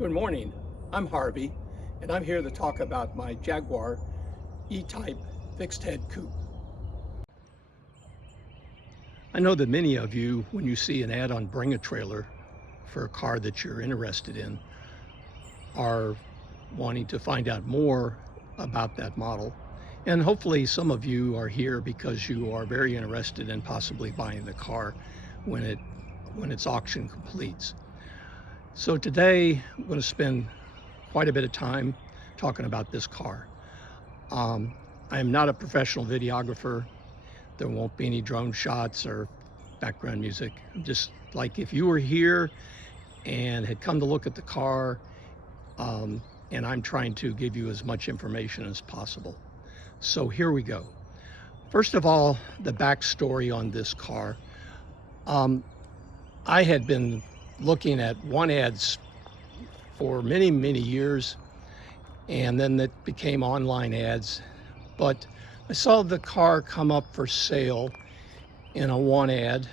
Good morning, I'm Harvey, and I'm here to talk about my Jaguar E-Type fixed head coupe. I know that many of you, when you see an ad on Bring a Trailer for a car that you're interested in, are wanting to find out more about that model. And hopefully some of you are here because you are very interested in possibly buying the car when its auction completes. So today I'm going to spend quite a bit of time talking about this car. I am not a professional videographer. There won't be any drone shots or background music. Just like if you were here and had come to look at the car, and I'm trying to give you as much information as possible. So here we go. First of all, the backstory on this car. I had been looking at one ads for many, many years, and then it became online ads. But I saw the car come up for sale in a one ad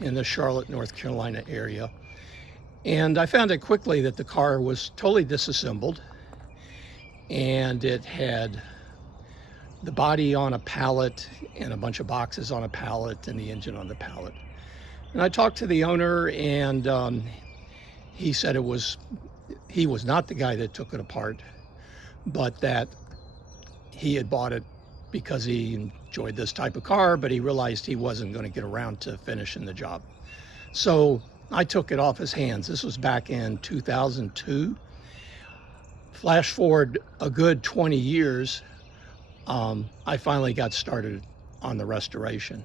in the Charlotte, North Carolina area. And I found out quickly that the car was totally disassembled, and it had the body on a pallet and a bunch of boxes on a pallet and the engine on the pallet. And I talked to the owner, and he said he was not the guy that took it apart, but that he had bought it because he enjoyed this type of car, but he realized he wasn't going to get around to finishing the job. So I took it off his hands. This was back in 2002. Flash forward a good 20 years, I finally got started on the restoration.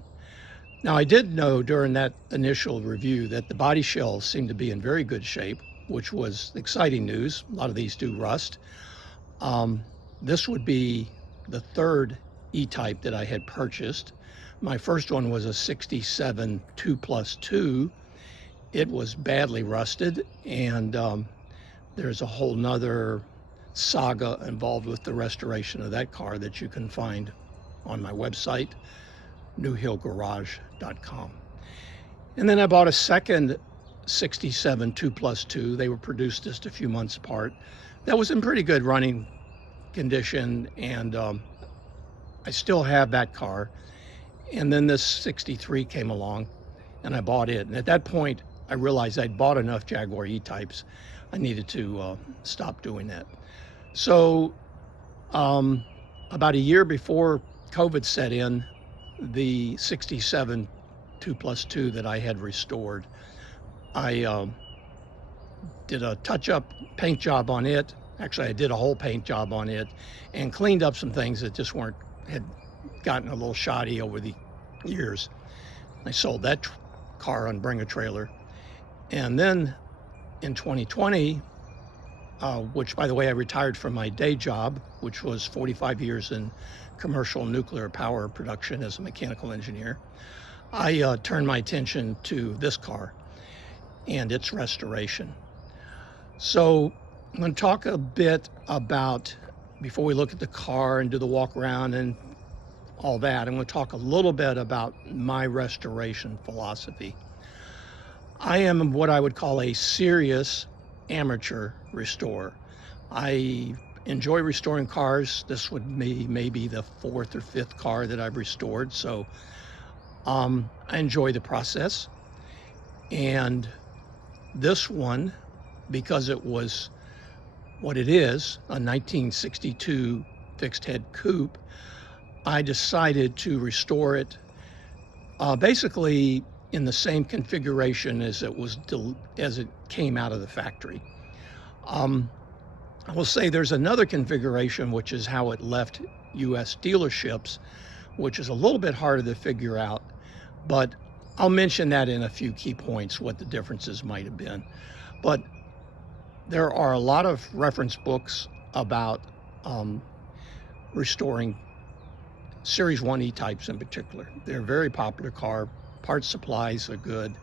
Now, I did know during that initial review that the body shell seemed to be in very good shape, which was exciting news. A lot of these do rust. This would be the third E-Type that I had purchased. My first one was a 67 2+2. It was badly rusted, and there's a whole nother saga involved with the restoration of that car that you can find on my website, newhillgarage.com. And then I bought a second 67 2+2. They were produced just a few months apart. That was in pretty good running condition, and I still have that car. And then this 63 came along, and I bought it. And at that point, I realized I'd bought enough Jaguar E-Types. I needed to stop doing that. So about a year before COVID set in, the 67 2+2 that I had restored, I did a touch-up paint job on it. Actually, I did a whole paint job on it and cleaned up some things that just had gotten a little shoddy over the years. I sold that car on Bring a Trailer. And then in 2020, which, by the way, I retired from my day job, which was 45 years in commercial nuclear power production as a mechanical engineer, I turned my attention to this car and its restoration. So I'm going to talk a bit about, before we look at the car and do the walk around and all that, I'm going to talk a little bit about my restoration philosophy. I am what I would call a serious amateur restorer. I enjoy restoring cars. This would be maybe the fourth or fifth car that I've restored, so I enjoy the process. And this one, because it was what it is, a 1962 fixed head coupe, I decided to restore it basically in the same configuration as it came out of the factory. I will say there's another configuration, which is how it left U.S. dealerships, which is a little bit harder to figure out, but I'll mention that in a few key points, what the differences might have been. But there are a lot of reference books about restoring Series 1 E-Types in particular. They're a very popular car. Parts supplies are good.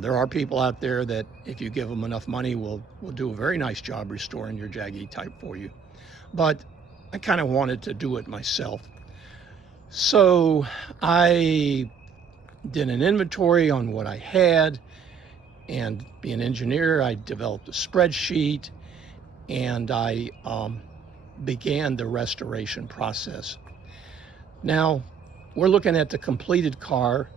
There are people out there that, if you give them enough money, will do a very nice job restoring your Jag E-Type for you. But I kind of wanted to do it myself. So I did an inventory on what I had, And being an engineer, I developed a spreadsheet, and I began the restoration process. Now, we're looking at the completed car.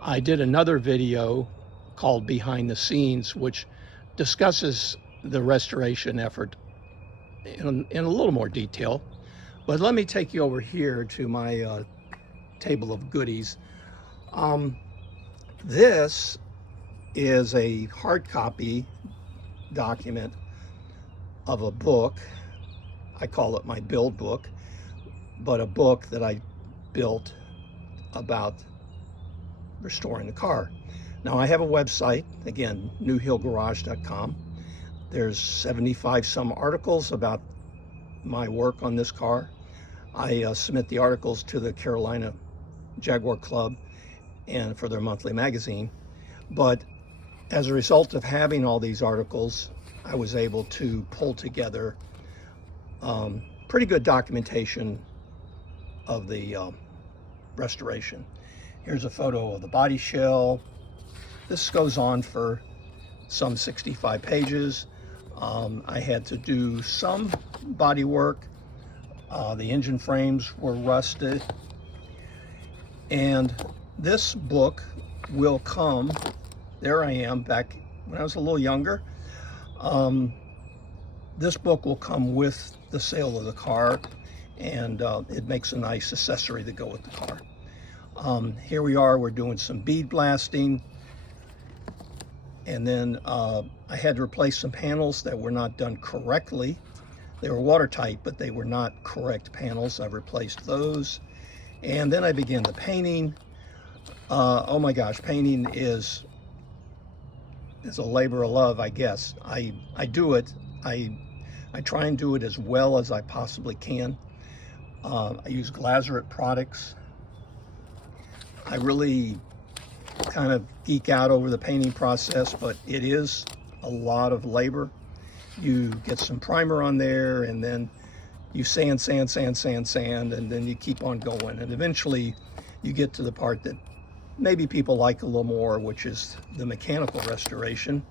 I did another video called Behind the Scenes, which discusses the restoration effort in a little more detail. But let me take you over here to my table of goodies. This is a hard copy document of a book. I call it my build book, but a book that I built about restoring the car. Now, I have a website, again, newhillgarage.com. There's 75 some articles about my work on this car. I submit the articles to the Carolina Jaguar Club and for their monthly magazine. But as a result of having all these articles, I was able to pull together pretty good documentation of the restoration. Here's a photo of the body shell. This goes on for some 65 pages. I had to do some body work. The engine frames were rusted. And this book will come, there I am back when I was a little younger. This book will come with the sale of the car, and it makes a nice accessory to go with the car. Here we are, we're doing some bead blasting. And then I had to replace some panels that were not done correctly. They were watertight, but they were not correct panels. I replaced those. And then I began the painting. Oh my gosh, painting is a labor of love, I guess. I do it. I try and do it as well as I possibly can. I use Glazerite products. I really kind of geek out over the painting process, but it is a lot of labor. You get some primer on there, and then you sand, and then you keep on going. And eventually you get to the part that maybe people like a little more, which is the mechanical restoration.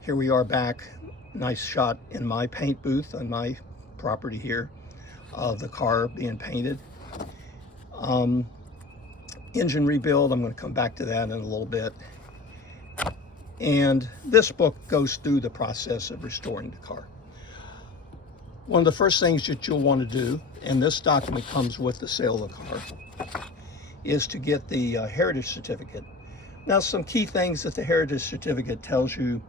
Here we are back, nice shot in my paint booth on my property here of the car being painted. Engine rebuild, I'm going to come back to that in a little bit. And this book goes through the process of restoring the car. One of the first things that you'll want to do, and this document comes with the sale of the car, is to get the heritage certificate. Now, some key things that the heritage certificate tells you,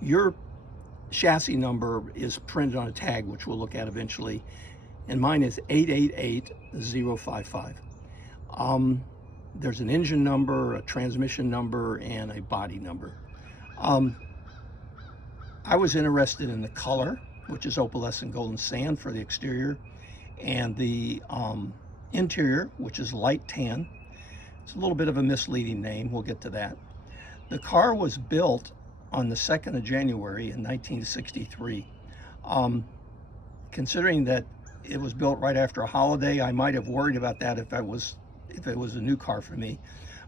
your chassis number is printed on a tag, which we'll look at eventually, and mine is 888055. There's an engine number, a transmission number, and a body number. I was interested in the color, which is opalescent golden sand for the exterior, and the interior, which is light tan. It's a little bit of a misleading name. We'll get to that. The car was built on the 2nd of January in 1963. Considering that it was built right after a holiday, I might have worried about that if it was a new car for me.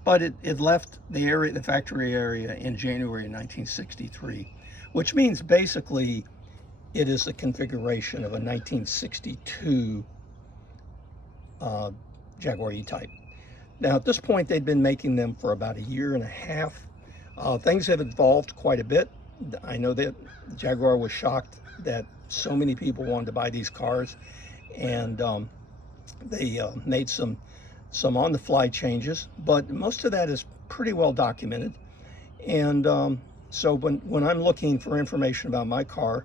But it left the factory area in January of 1963, which means basically it is the configuration of a 1962 Jaguar E-Type. Now, at this point, they'd been making them for about a year and a half. Things have evolved quite a bit. I know that Jaguar was shocked that so many people wanted to buy these cars, and they made some on-the-fly changes, but most of that is pretty well documented. And so when I'm looking for information about my car,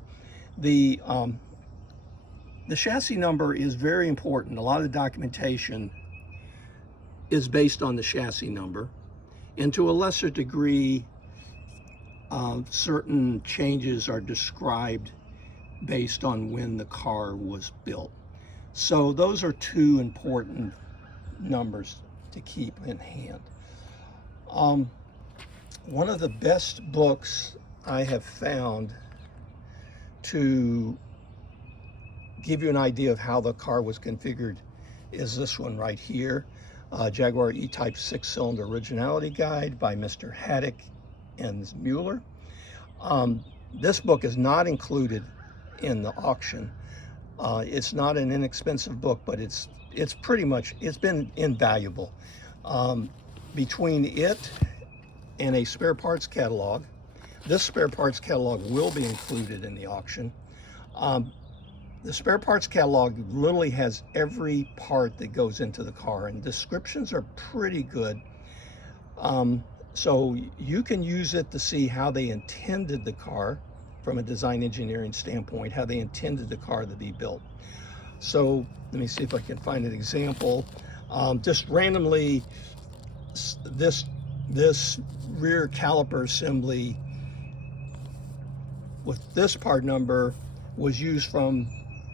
the chassis number is very important. A lot of the documentation is based on the chassis number, and to a lesser degree, certain changes are described based on when the car was built. So those are two important numbers to keep in hand. One of the best books I have found to give you an idea of how the car was configured is this one right here. Jaguar E-Type 6-cylinder originality guide by Mr. Haddock and Mueller. This book is not included in the auction. It's not an inexpensive book, but it's been invaluable. Between it and a spare parts catalog, this spare parts catalog will be included in the auction. The spare parts catalog literally has every part that goes into the car, and descriptions are pretty good. So you can use it to see how they intended the car from a design engineering standpoint, how they intended the car to be built. So let me see if I can find an example. Just randomly, this rear caliper assembly with this part number was used from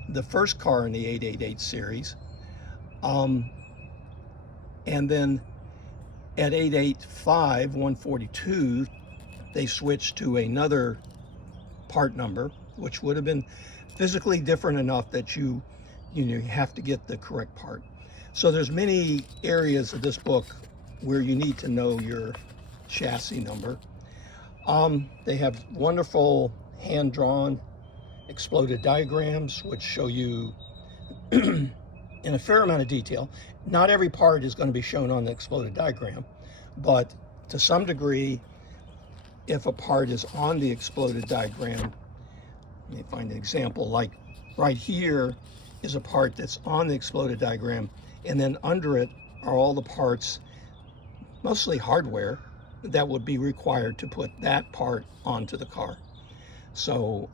the first car in the 888 series. And then at 885 142, they switched to another part number, which would have been physically different enough that you have to get the correct part. So there's many areas of this book where you need to know your chassis number. They have wonderful hand-drawn exploded diagrams, which show you in a fair amount of detail. Not every part is going to be shown on the exploded diagram, but to some degree, if a part is on the exploded diagram, let me find an example, like right here is a part that's on the exploded diagram, and then under it are all the parts, mostly hardware, that would be required to put that part onto the car. So,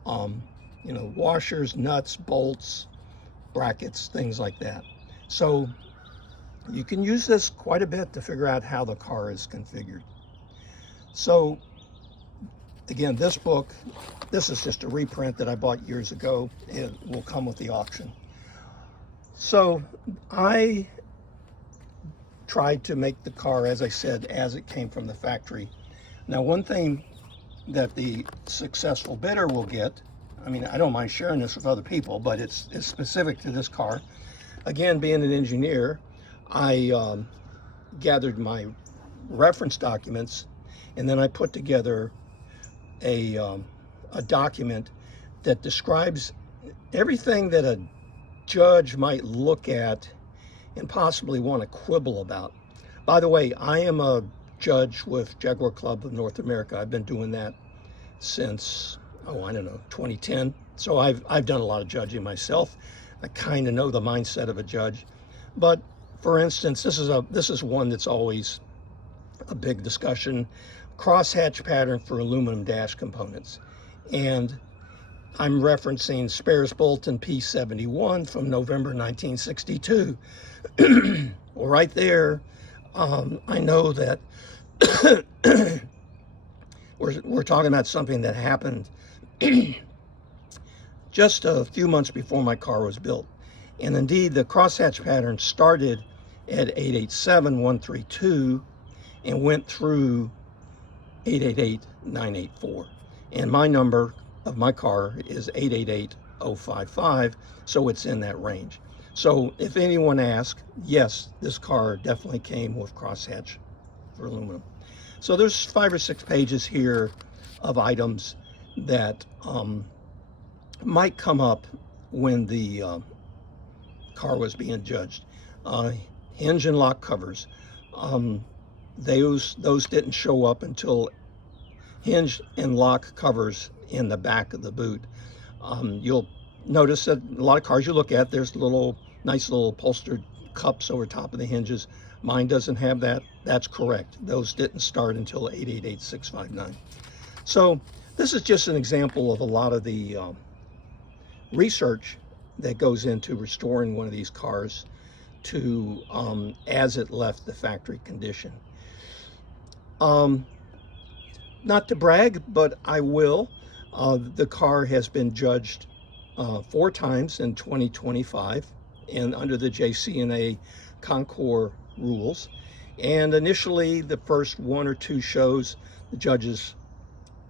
washers, nuts, bolts, brackets, things like that. So you can use this quite a bit to figure out how the car is configured. So again, this book, this is just a reprint that I bought years ago. It will come with the auction. So I tried to make the car, as I said, as it came from the factory. Now, one thing that the successful bidder will get, I mean, I don't mind sharing this with other people, but it's specific to this car. Again, being an engineer, I gathered my reference documents, and then I put together a document that describes everything that a judge might look at and possibly want to quibble about. By the way, I am a judge with Jaguar Club of North America. I've been doing that since, 2010. So I've done a lot of judging myself. I kind of know the mindset of a judge. But for instance, this is one that's always a big discussion: crosshatch pattern for aluminum dash components. And I'm referencing Spares Bulletin P71 from November 1962. Well, right there, I know that we're talking about something that happened just a few months before my car was built. And indeed, the crosshatch pattern started at 887 132 and went through 888 984. And my number of my car is 888 055, so it's in that range. So if anyone asks, yes, this car definitely came with crosshatch for aluminum. So there's 5 or 6 pages here of items that might come up when the car was being judged. Hinge and lock covers. Those didn't show up until hinge and lock covers in the back of the boot. You'll notice that a lot of cars you look at, there's nice little upholstered cups over top of the hinges. Mine doesn't have that. That's correct. Those didn't start until 888 659. So this is just an example of a lot of the research that goes into restoring one of these cars to as it left the factory condition. Not to brag, but I will. The car has been judged 4 times in 2025 and under the JCNA Concours rules. And initially, the first 1 or 2 shows, the judges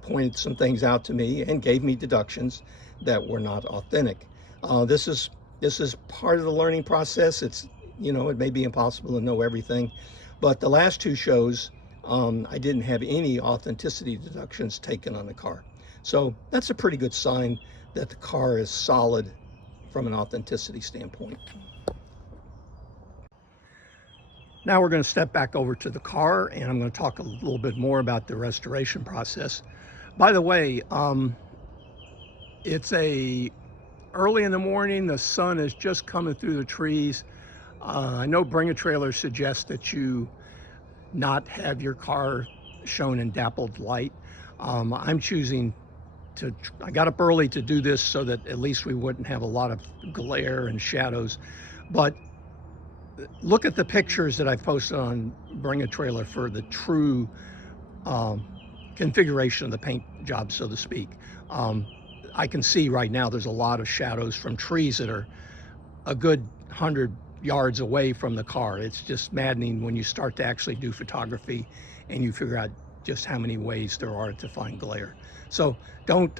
pointed some things out to me and gave me deductions that were not authentic. This is part of the learning process. It's You know, it may be impossible to know everything, but the last two shows, I didn't have any authenticity deductions taken on the car. So that's a pretty good sign that the car is solid from an authenticity standpoint. Now we're going to step back over to the car, and I'm going to talk a little bit more about the restoration process. By the way, it's early in the morning. The sun is just coming through the trees. I know Bring a Trailer suggests that you not have your car shown in dappled light. I'm choosing to, I got up early to do this so that at least we wouldn't have a lot of glare and shadows. But look at the pictures that I posted on Bring a Trailer for the true configuration of the paint job, so to speak. I can see right now there's a lot of shadows from trees that are a good 100 yards away from the car. It's just maddening when you start to actually do photography and you figure out just how many ways there are to find glare. So don't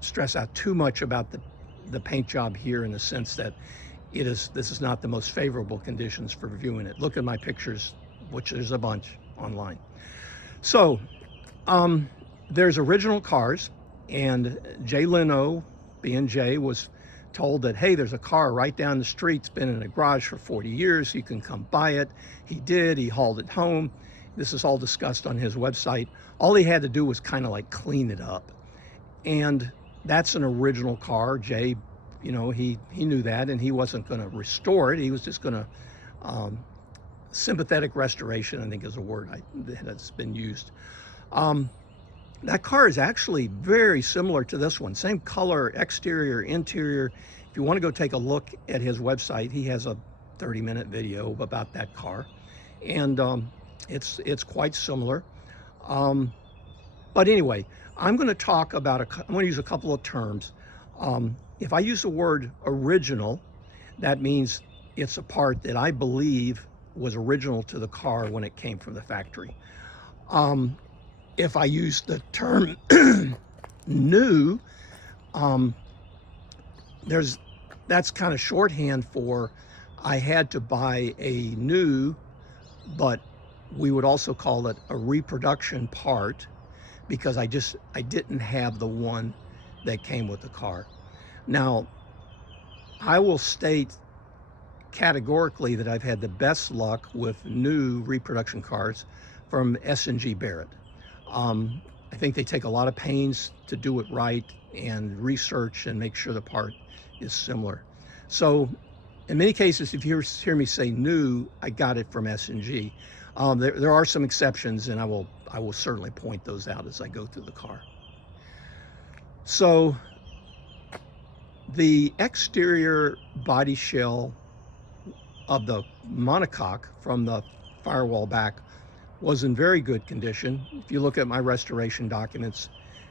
stress out too much about the paint job here, in the sense that this is not the most favorable conditions for viewing it. Look at my pictures, which there's a bunch online. So there's original cars, and Jay Leno, B&J, was told that, hey, there's a car right down the street. It's been in a garage for 40 years. You can come buy it. He did. He hauled it home. This is all discussed on his website. All he had to do was kind of like clean it up. And that's an original car. Jay, you know, he knew that, and he wasn't going to restore it. He was just going to, sympathetic restoration, I think is a word that's been used. That car is actually very similar to this one. Same color, exterior, interior. If you want to go take a look at his website, he has a 30-minute video about that car. And it's quite similar. But anyway, I'm going to talk about, I'm going to use a couple of terms. If I use the word original, that means it's a part that I believe was original to the car when it came from the factory. If I use the term new, that's kind of shorthand for I had to buy a new, but we would also call it a reproduction part, because I didn't have the one that came with the car. Now, I will state categorically that I've had the best luck with new reproduction cars from S&G Barrett. I think they take a lot of pains to do it right and research and make sure the part is similar. So in many cases, if you hear me say new, I got it from S&G. There are some exceptions, and I will certainly point those out as I go through the car. So the exterior body shell of the monocoque from the firewall back was in very good condition. If you look at my restoration documents,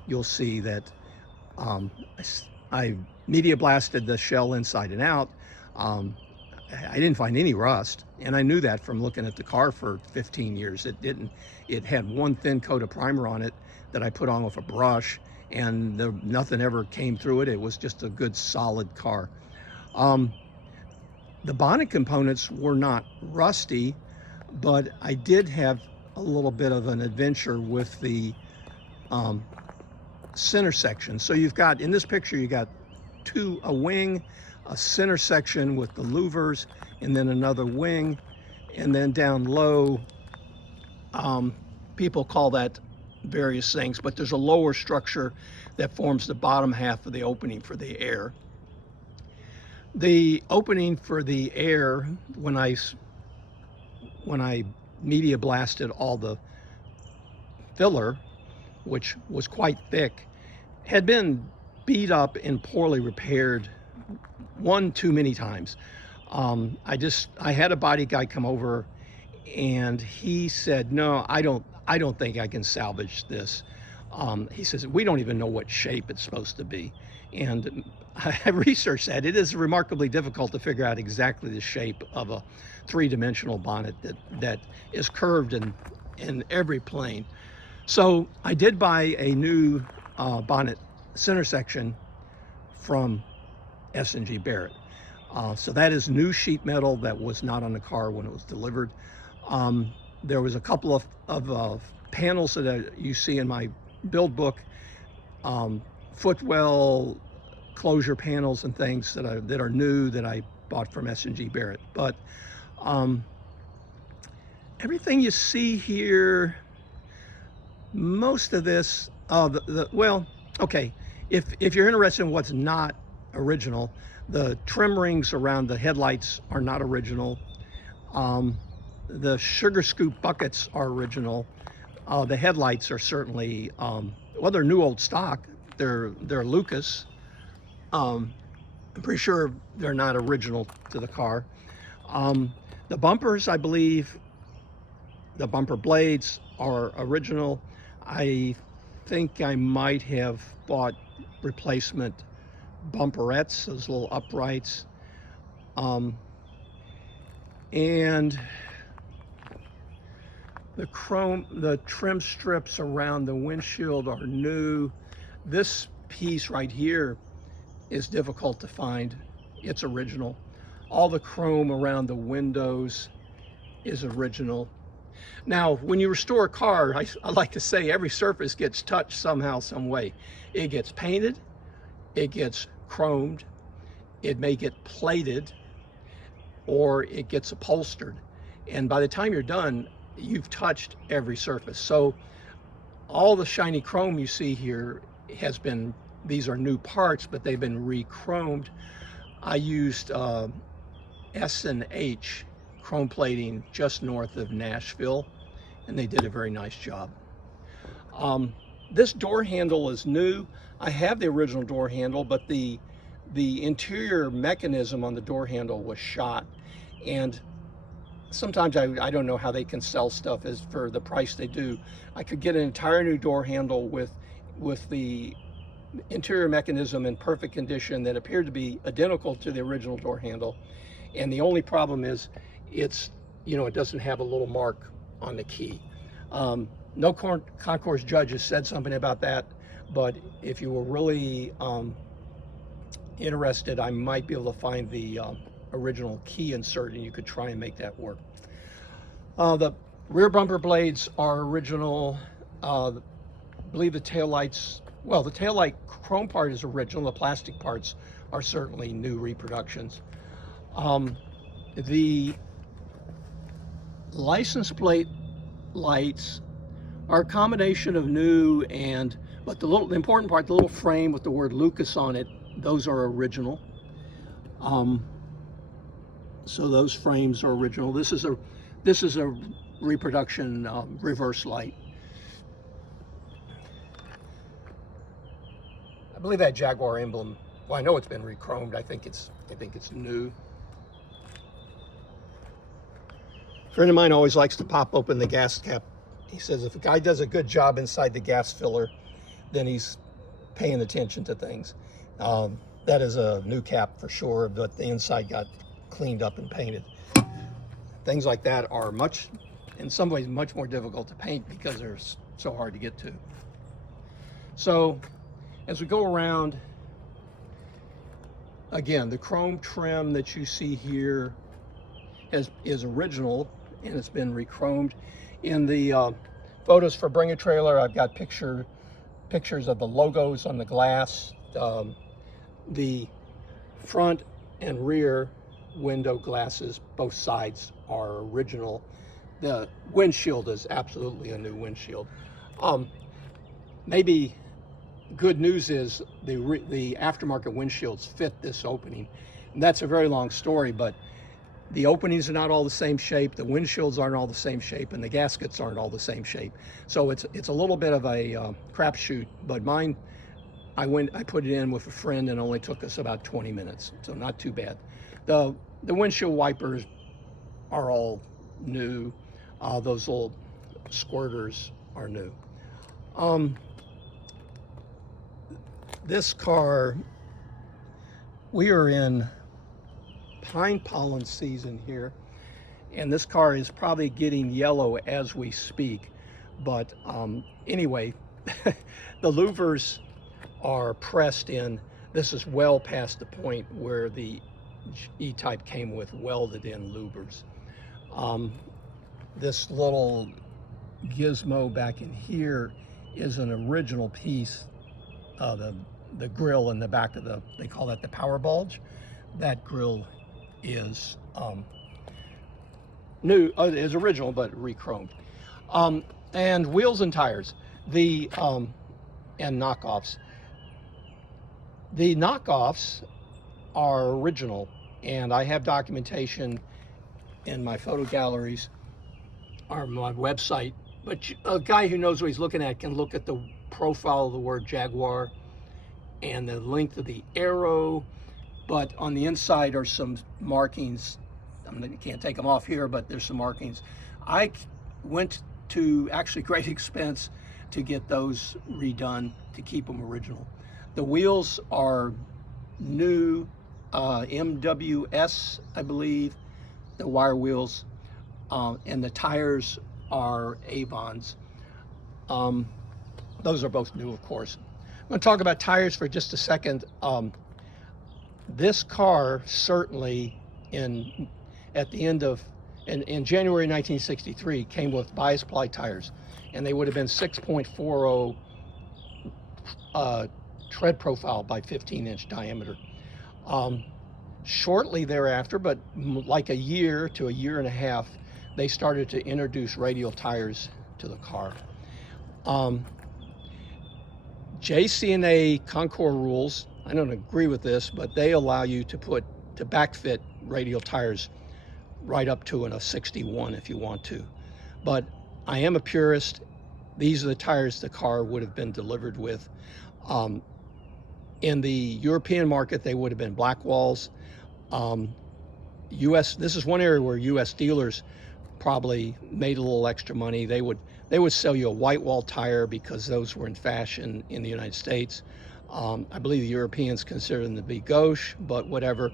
you'll see that I media blasted the shell inside and out. I didn't find any rust, and I knew that from looking at the car for 15 years. It had one thin coat of primer on it that I put on with a brush, and nothing ever came through it. It was just a good solid car. The bonnet components were not rusty, but I did have a little bit of an adventure with the center section. So you've got, in this picture, you got a wing, a center section with the louvers, and then another wing, and then down low, people call that various things, but there's a lower structure that forms the bottom half of the opening for the air. The opening for the air, when I media blasted all the filler, which was quite thick, had been beat up and poorly repaired one too many times. I had a body guy come over, and he said, no, I don't think I can salvage this. He says, we don't even know what shape it's supposed to be. And I researched that. It is remarkably difficult to figure out exactly the shape of a three-dimensional bonnet that is curved in every plane. So I did buy a new bonnet center section from S&G Barrett. So that is new sheet metal that was not on the car when it was delivered. There was a couple of panels that you see in my build book, footwell closure panels and things that are new that I bought from S&G Barrett. But everything you see here, most of this, well, okay, if you're interested in what's not original, the trim rings around the headlights are not original. The sugar scoop buckets are original. The headlights are certainly, well, they're new old stock. They're Lucas. I'm pretty sure they're not original to the car. The bumpers, I believe, the bumper blades are original. I think I might have bought replacement bumperettes, those little uprights. And the trim strips around the windshield are new. This piece right here is difficult to find. It's original. All the chrome around the windows is original. Now, when you restore a car, I like to say every surface gets touched somehow, some way. It gets painted, it gets chromed, it may get plated, or it gets upholstered. And by the time you're done, you've touched every surface. So all the shiny chrome you see here has been, these are new parts, but they've been re-chromed. I used S&H chrome plating just north of Nashville, and they did a very nice job. This door handle is new. I have the original door handle, but the interior mechanism on the door handle was shot, and sometimes I don't know how they can sell stuff as for the price they do. I could get an entire new door handle with the interior mechanism in perfect condition that appeared to be identical to the original door handle, and the only problem is it's, you know, it doesn't have a little mark on the key. No concourse judges said something about that, but if you were really interested, I might be able to find the original key insert and you could try and make that work. The rear bumper blades are original. I believe the taillights, well, the taillight chrome part is original. The plastic parts are certainly new reproductions. The license plate lights are a combination of new and, but the important part, the little frame with the word Lucas on it, those are original. So those frames are original. This is a reproduction reverse light. I believe that Jaguar emblem, well, I know it's been re-chromed. I think it's new. A friend of mine always likes to pop open the gas cap. He says if a guy does a good job inside the gas filler, then he's paying attention to things. That is a new cap for sure, but the inside got cleaned up and painted. Things like that are in some ways much more difficult to paint because they're so hard to get to. So as we go around, again, the chrome trim that you see here is original, and it's been re-chromed. In the photos for Bring a Trailer, I've got pictures of the logos on the glass. The front and rear window glasses, both sides, are original. The windshield is absolutely a new windshield. Maybe good news is the aftermarket windshields fit this opening. And that's a very long story, but the openings are not all the same shape, the windshields aren't all the same shape, and the gaskets aren't all the same shape. So it's a little bit of a crapshoot, but mine, I put it in with a friend and it only took us about 20 minutes, so not too bad. The windshield wipers are all new. Those little squirters are new. This car, we are in pine pollen season here, and this car is probably getting yellow as we speak. But anyway, the louvers are pressed in. This is well past the point where the E-Type came with welded in louvers. This little gizmo back in here is an original piece of the grill in the back of they call that the power bulge. That grill is new, is original, but re-chromed. And wheels and tires, and knockoffs. The knockoffs are original, and I have documentation in my photo galleries or my website, but a guy who knows what he's looking at can look at the profile of the word Jaguar and the length of the arrow, but on the inside are some markings. You can't take them off here, but there's some markings. I went to actually great expense to get those redone to keep them original. The wheels are new MWS, I believe, the wire wheels, and the tires are Avons. Those are both new, of course. I'm going to talk about tires for just a second. This car certainly at the end of in January 1963 came with bias ply tires, and they would have been 6.40 tread profile by 15-inch diameter. Shortly thereafter, but like a year to a year and a half, they started to introduce radial tires to the car. JCNA Concours rules, I don't agree with this, but they allow you to backfit radial tires right up to a 61 if you want to. But I am a purist. These are the tires the car would have been delivered with. In the European market, they would have been black walls. This is one area where US dealers probably made a little extra money. They would sell you a white wall tire because those were in fashion in the United States. I believe the Europeans consider them to be gauche, but whatever.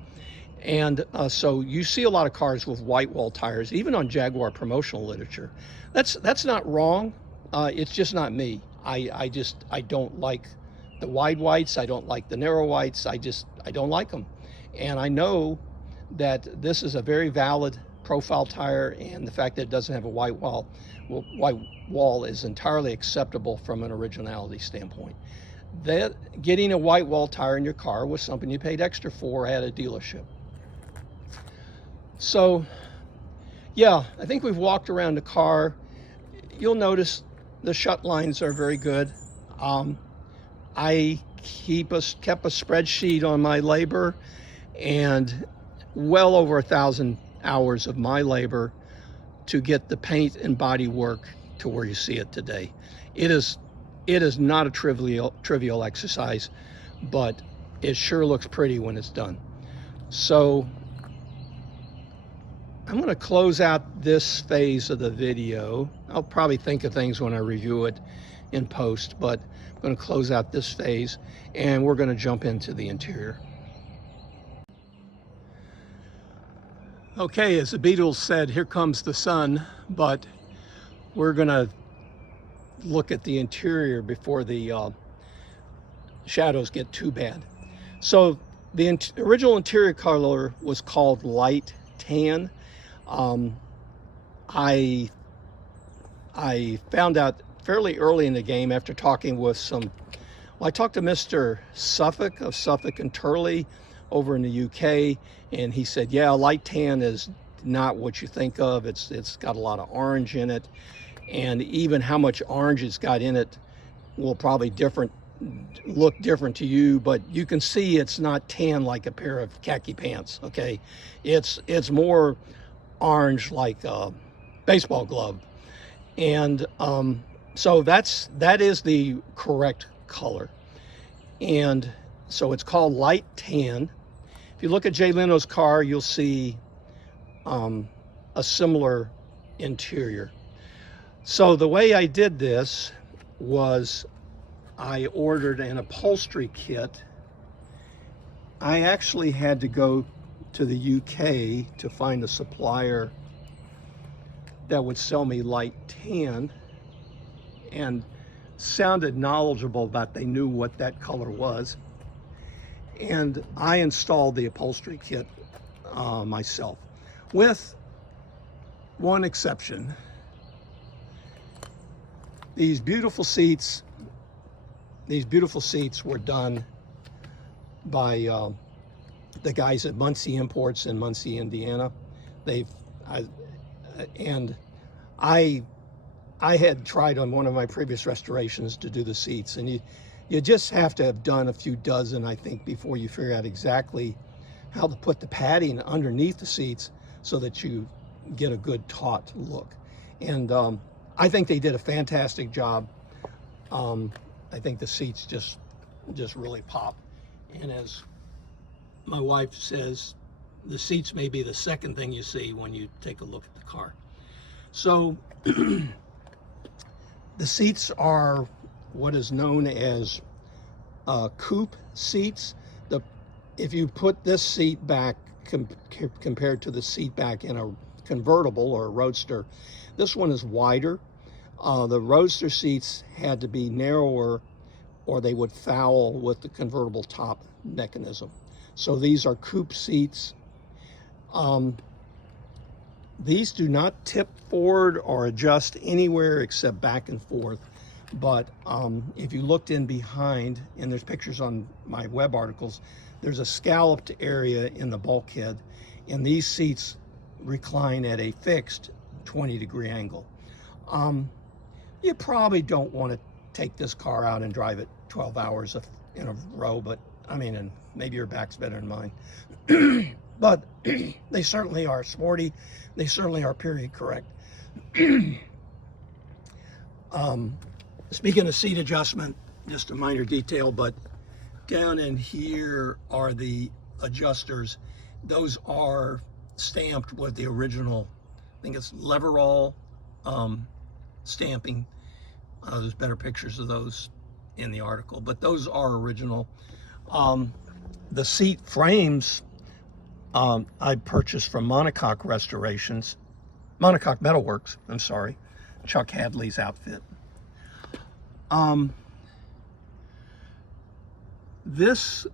And so you see a lot of cars with white wall tires, even on Jaguar promotional literature. That's not wrong. It's just not me. I don't like the wide whites. I don't like the narrow whites. I don't like them. And I know that this is a very valid profile tire, and the fact that it doesn't have a white wall is entirely acceptable from an originality standpoint. That getting a white wall tire in your car was something you paid extra for at a dealership. So yeah, I think we've walked around the car. You'll notice the shut lines are very good. I kept a spreadsheet on my labor, and well over 1,000 hours of my labor to get the paint and body work to where you see it today. It is not a trivial exercise, but it sure looks pretty when it's done. So I'm going to close out this phase of the video. I'll probably think of things when I review it in post, but I'm going to close out this phase and we're going to jump into the interior. Okay, as the Beatles said, here comes the sun, but we're going to look at the interior before the shadows get too bad. So the original interior color was called light tan. I found out fairly early in the game after talking with I talked to Mr. Suffolk of Suffolk and Turley over in the UK, and he said, yeah, light tan is not what you think of. It's got a lot of orange in it, and even how much orange it's got in it will probably look different to you, but you can see it's not tan like a pair of khaki pants. Okay, it's more orange like a baseball glove, and so that is the correct color, and so it's called light tan. If you look at Jay Leno's car, you'll see a similar interior. So the way I did this was I ordered an upholstery kit. I actually had to go to the UK to find a supplier that would sell me light tan and sounded knowledgeable about they knew what that color was. And I installed the upholstery kit myself, with one exception. These beautiful seats were done by the guys at Muncie Imports in Muncie, Indiana. I had tried on one of my previous restorations to do the seats, and you just have to have done a few dozen, I think, before you figure out exactly how to put the padding underneath the seats so that you get a good taut look. And I think they did a fantastic job. I think the seats just really pop. And as my wife says, the seats may be the second thing you see when you take a look at the car. So the seats are what is known as coupe seats. If you put this seat back compared to the seat back in a convertible or a roadster, this one is wider. The roadster seats had to be narrower or they would foul with the convertible top mechanism. So these are coupe seats. These do not tip forward or adjust anywhere except back and forth. But if you looked in behind, and there's pictures on my web articles, there's a scalloped area in the bulkhead, and these seats recline at a fixed 20-degree angle. You probably don't want to take this car out and drive it 12 hours in a row, but I mean, and maybe your back's better than mine. But they certainly are sporty. They certainly are period correct. Speaking of seat adjustment, just a minor detail, but down in here are the adjusters. Those are stamped with the original, I think it's Leverall stamping. There's better pictures of those in the article, but those are original. The seat frames I purchased from Monocoque Restorations, Monocoque Metalworks, I'm sorry, Chuck Hadley's outfit. This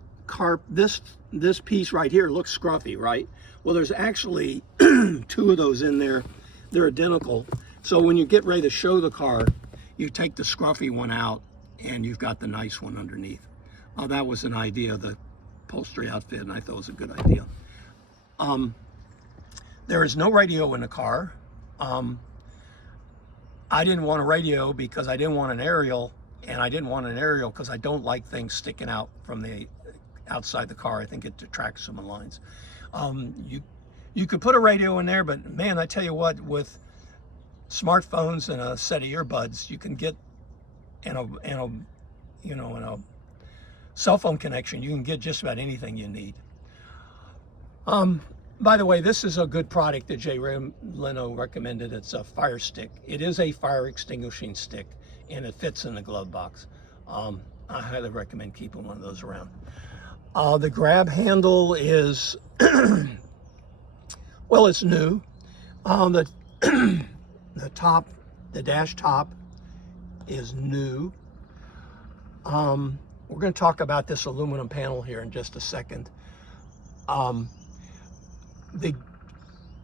piece right here looks scruffy, right? Well, there's actually two of those in there. They're identical. So when you get ready to show the car, you take the scruffy one out and you've got the nice one underneath. That was an idea of the upholstery outfit, and I thought it was a good idea. There is no radio in the car. I didn't want a radio because I didn't want an aerial, and I didn't want an aerial because I don't like things sticking out from the outside the car. I think it detracts from the lines. You could put a radio in there, but man, I tell you what, with smartphones and a set of earbuds, you can get and a cell phone connection, you can get just about anything you need. By the way, this is a good product that Jay Leno recommended. It's a fire stick. It is a fire extinguishing stick, and it fits in the glove box. I highly recommend keeping one of those around. The grab handle is, well, it's new. The dash top is new. We're going to talk about this aluminum panel here in just a second.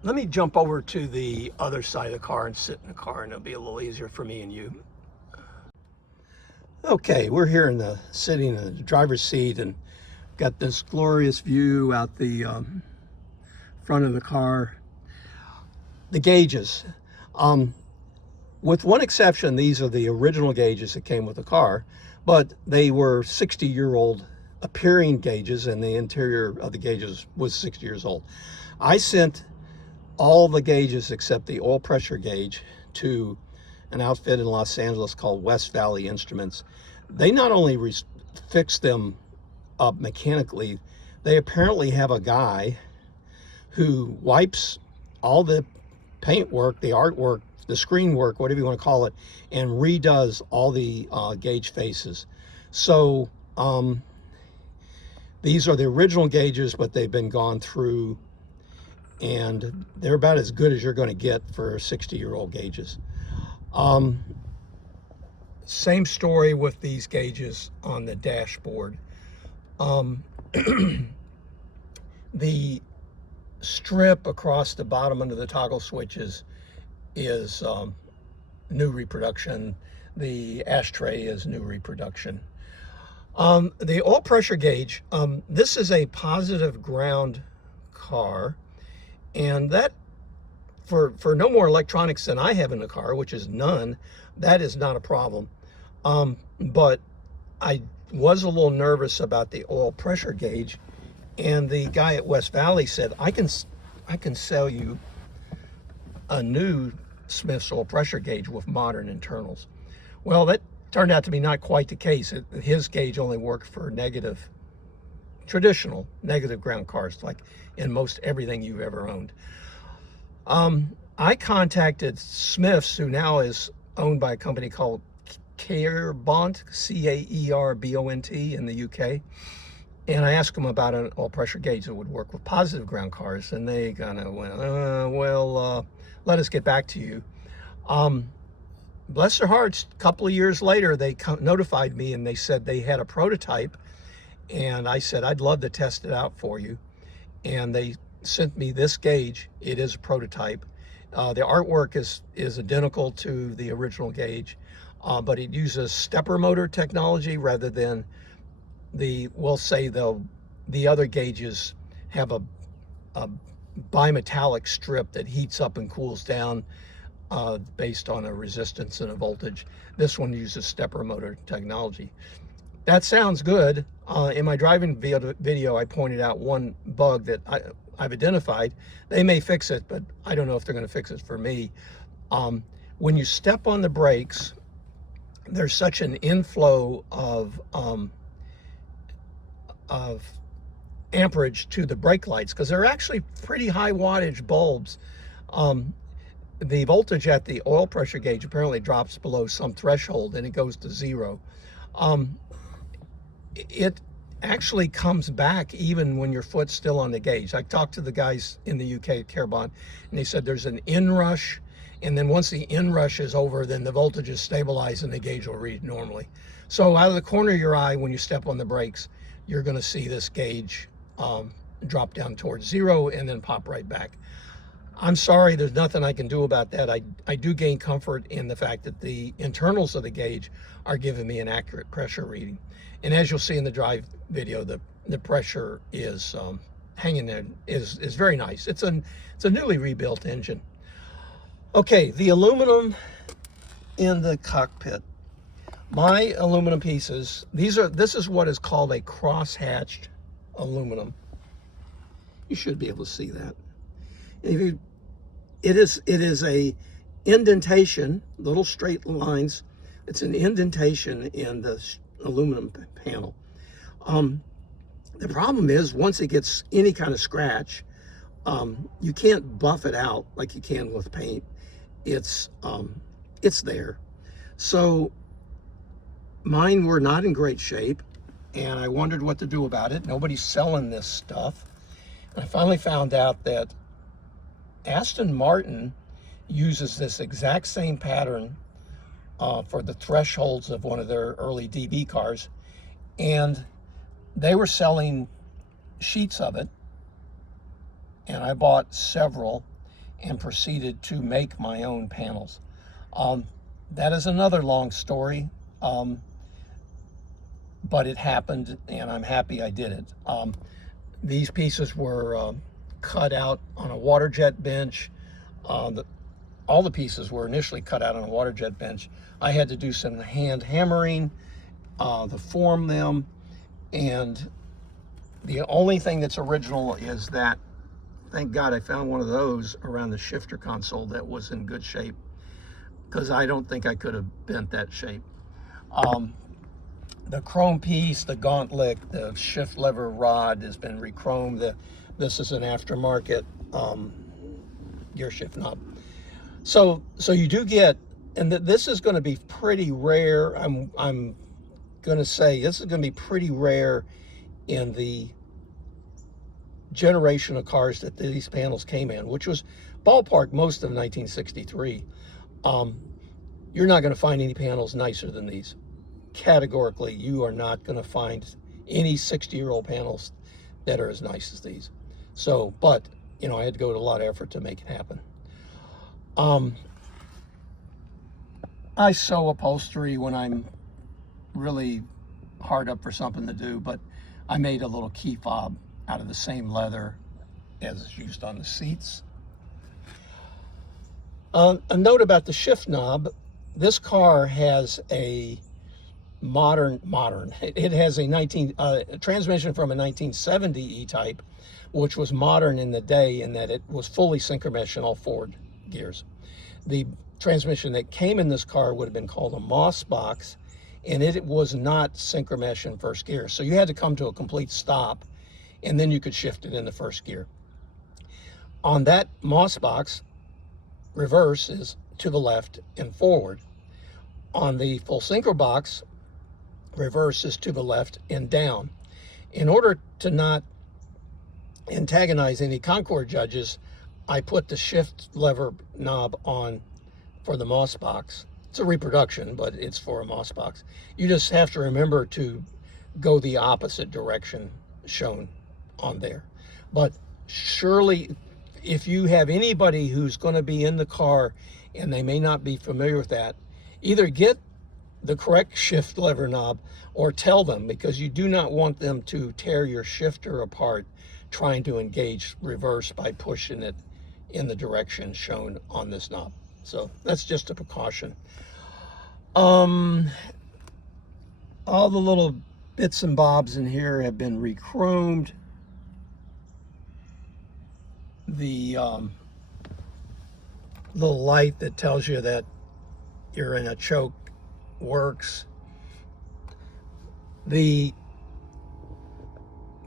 Let me jump over to the other side of the car and sit in the car, and it'll be a little easier for me and you. Okay, we're here sitting in the driver's seat and got this glorious view out the front of the car. The gauges, with one exception, these are the original gauges that came with the car, but they were 60-year-old appearing gauges, and the interior of the gauges was 60 years old. I sent all the gauges except the oil pressure gauge to an outfit in Los Angeles called West Valley Instruments. They not only fix them up mechanically, they apparently have a guy who wipes all the paint work, the artwork, the screen work, whatever you want to call it, and redoes all the gauge faces. So these are the original gauges, but they've been gone through, and they're about as good as you're going to get for 60-year-old gauges. Same story with these gauges on the dashboard. The strip across the bottom under the toggle switches is new reproduction. The ashtray is new reproduction. The oil pressure gauge, this is a positive ground car, and that for no more electronics than I have in the car, which is none, that is not a problem. But I was a little nervous about the oil pressure gauge, and the guy at West Valley said, I can sell you a new Smith's oil pressure gauge with modern internals. Well, that turned out to be not quite the case. His gauge only worked for traditional negative ground cars, like in most everything you've ever owned. I contacted Smith's, who now is owned by a company called Caerbont, C-A-E-R-B-O-N-T, in the UK. And I asked them about an oil pressure gauge that would work with positive ground cars, and they kind of went, let us get back to you. Bless their hearts, a couple of years later, they notified me, and they said they had a prototype, and I said, I'd love to test it out for you. And they sent me this gauge. It is a prototype. The artwork is identical to the original gauge, but it uses stepper motor technology rather than we'll say the other gauges have a bimetallic strip that heats up and cools down based on a resistance and a voltage. This one uses stepper motor technology. That sounds good. In my driving video, I pointed out one bug that I've identified. They may fix it, but I don't know if they're going to fix it for me. When you step on the brakes, there's such an inflow of amperage to the brake lights, because they're actually pretty high wattage bulbs. The voltage at the oil pressure gauge apparently drops below some threshold and it goes to zero. It actually comes back even when your foot's still on the gauge. I talked to the guys in the UK at Caerbont, and they said there's an inrush, and then once the inrush is over, then the voltage is stabilized and the gauge will read normally. So out of the corner of your eye, when you step on the brakes, you're going to see this gauge drop down towards zero and then pop right back. I'm sorry, there's nothing I can do about that. I do gain comfort in the fact that the internals of the gauge are giving me an accurate pressure reading. And as you'll see in the drive video, the pressure is hanging there, is very nice. It's a newly rebuilt engine. Okay, the aluminum in the cockpit. My aluminum pieces, this is what is called a cross-hatched aluminum. You should be able to see that. It is a indentation, little straight lines. It's an indentation in the aluminum panel. The problem is, once it gets any kind of scratch, you can't buff it out like you can with paint. It's there. So mine were not in great shape, and I wondered what to do about it. Nobody's selling this stuff. And I finally found out that Aston Martin uses this exact same pattern for the thresholds of one of their early DB cars, and they were selling sheets of it, and I bought several and proceeded to make my own panels. That is another long story, but it happened, and I'm happy I did it. These pieces were cut out on a water jet bench. All the pieces were initially cut out on a water jet bench. I had to do some hand hammering to form them, and the only thing that's original is that, thank God I found one of those around the shifter console that was in good shape, because I don't think I could have bent that shape. The chrome piece, the gauntlet, the shift lever rod has been re-chromed. This is an aftermarket gear shift knob. So you do get, and this is going to be pretty rare. I'm going to say this is going to be pretty rare in the generation of cars that these panels came in, which was ballpark most of 1963. You're not going to find any panels nicer than these. Categorically, you are not going to find any 60-year-old panels that are as nice as these. So, but you know, I had to go to a lot of effort to make it happen. I sew upholstery when I'm really hard up for something to do, but I made a little key fob out of the same leather as is used on the seats. A note about the shift knob. This car has a modern. It has a transmission from a 1970 E-Type, which was modern in the day in that it was fully synchromesh, all forward gears. The transmission that came in this car would have been called a Moss box, and it was not synchromesh in first gear. So you had to come to a complete stop, and then you could shift it into first gear. On that Moss box, reverse is to the left and forward. On the full synchro box, reverse is to the left and down. In order to not antagonize any Concord judges, I put the shift lever knob on for the Moss box. It's a reproduction, but it's for a Moss box. You just have to remember to go the opposite direction shown on there. But surely, if you have anybody who's going to be in the car and they may not be familiar with that, either get the correct shift lever knob or tell them, because you do not want them to tear your shifter apart trying to engage reverse by pushing it in the direction shown on this knob. So that's just a precaution. All the little bits and bobs in here have been re-chromed. The little light that tells you that you're in a choke works. The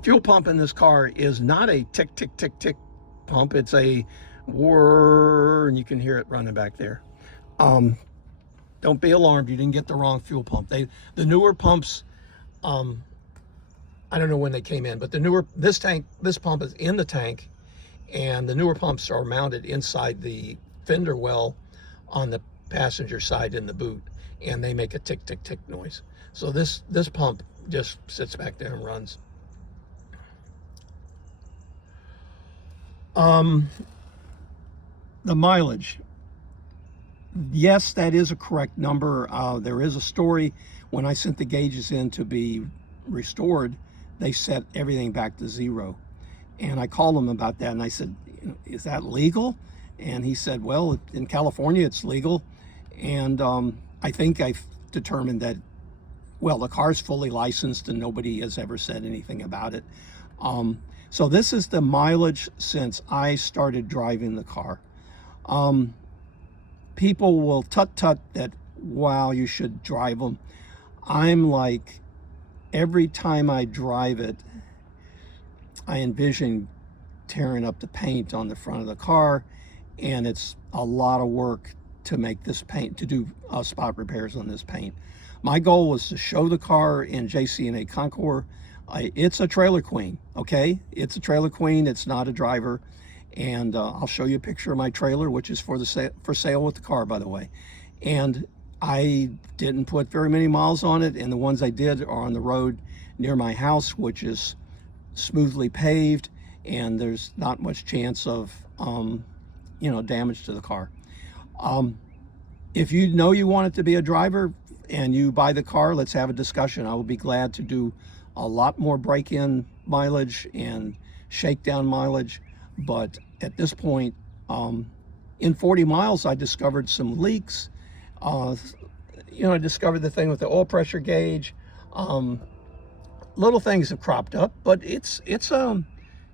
fuel pump in this car is not a tick, tick, tick, tick pump. It's a whir, and you can hear it running back there. Don't be alarmed, you didn't get the wrong fuel pump. The newer pumps, I don't know when they came in, but this pump is in the tank, and the newer pumps are mounted inside the fender well on the passenger side in the boot, and they make a tick, tick, tick noise. So this pump just sits back there and runs. The mileage. Yes, that is a correct number. There is a story when I sent the gauges in to be restored, they set everything back to 0. And I called him about that, and I said, is that legal? And he said, well, in California it's legal. And I think I've determined that, well, the car's fully licensed and nobody has ever said anything about it. So this is the mileage since I started driving the car. People will tut that, wow, you should drive them. I'm like, every time I drive it, I envision tearing up the paint on the front of the car, and it's a lot of work to make this paint, to do spot repairs on this paint. My goal was to show the car in JC&A Concours. It's a trailer queen, okay? It's a trailer queen, it's not a driver. And I'll show you a picture of my trailer, which is for sale with the car, by the way. And I didn't put very many miles on it, and the ones I did are on the road near my house, which is smoothly paved, and there's not much chance of damage to the car. If you know you want it to be a driver and you buy the car, let's have a discussion. I will be glad to do a lot more break-in mileage and shakedown mileage. But at this point, in 40 miles, I discovered some leaks. I discovered the thing with the oil pressure gauge. Little things have cropped up, but it's a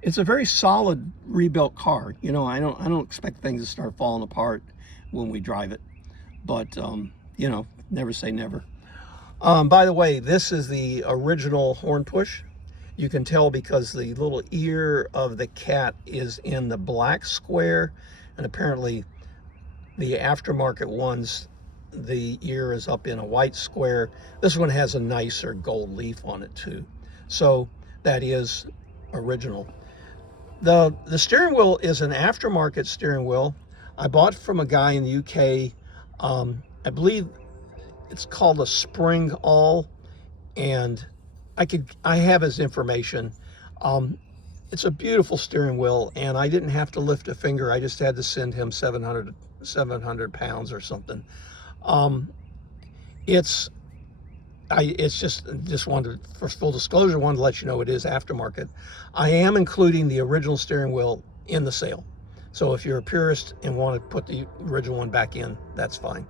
very solid rebuilt car. I don't expect things to start falling apart when we drive it, but never say never. By the way, this is the original horn push. You can tell because the little ear of the cat is in the black square, and apparently the aftermarket ones, the ear is up in a white square. This one has a nicer gold leaf on it too. So that is original. The steering wheel is an aftermarket steering wheel. I bought from a guy in the UK. I believe it's called a Spring All, and I have his information. it's a beautiful steering wheel, and I didn't have to lift a finger. I just had to send him 700 pounds or something. It's just wanted, for full disclosure, wanted to let you know it is aftermarket. I am including the original steering wheel in the sale. So if you're a purist and want to put the original one back in, that's fine.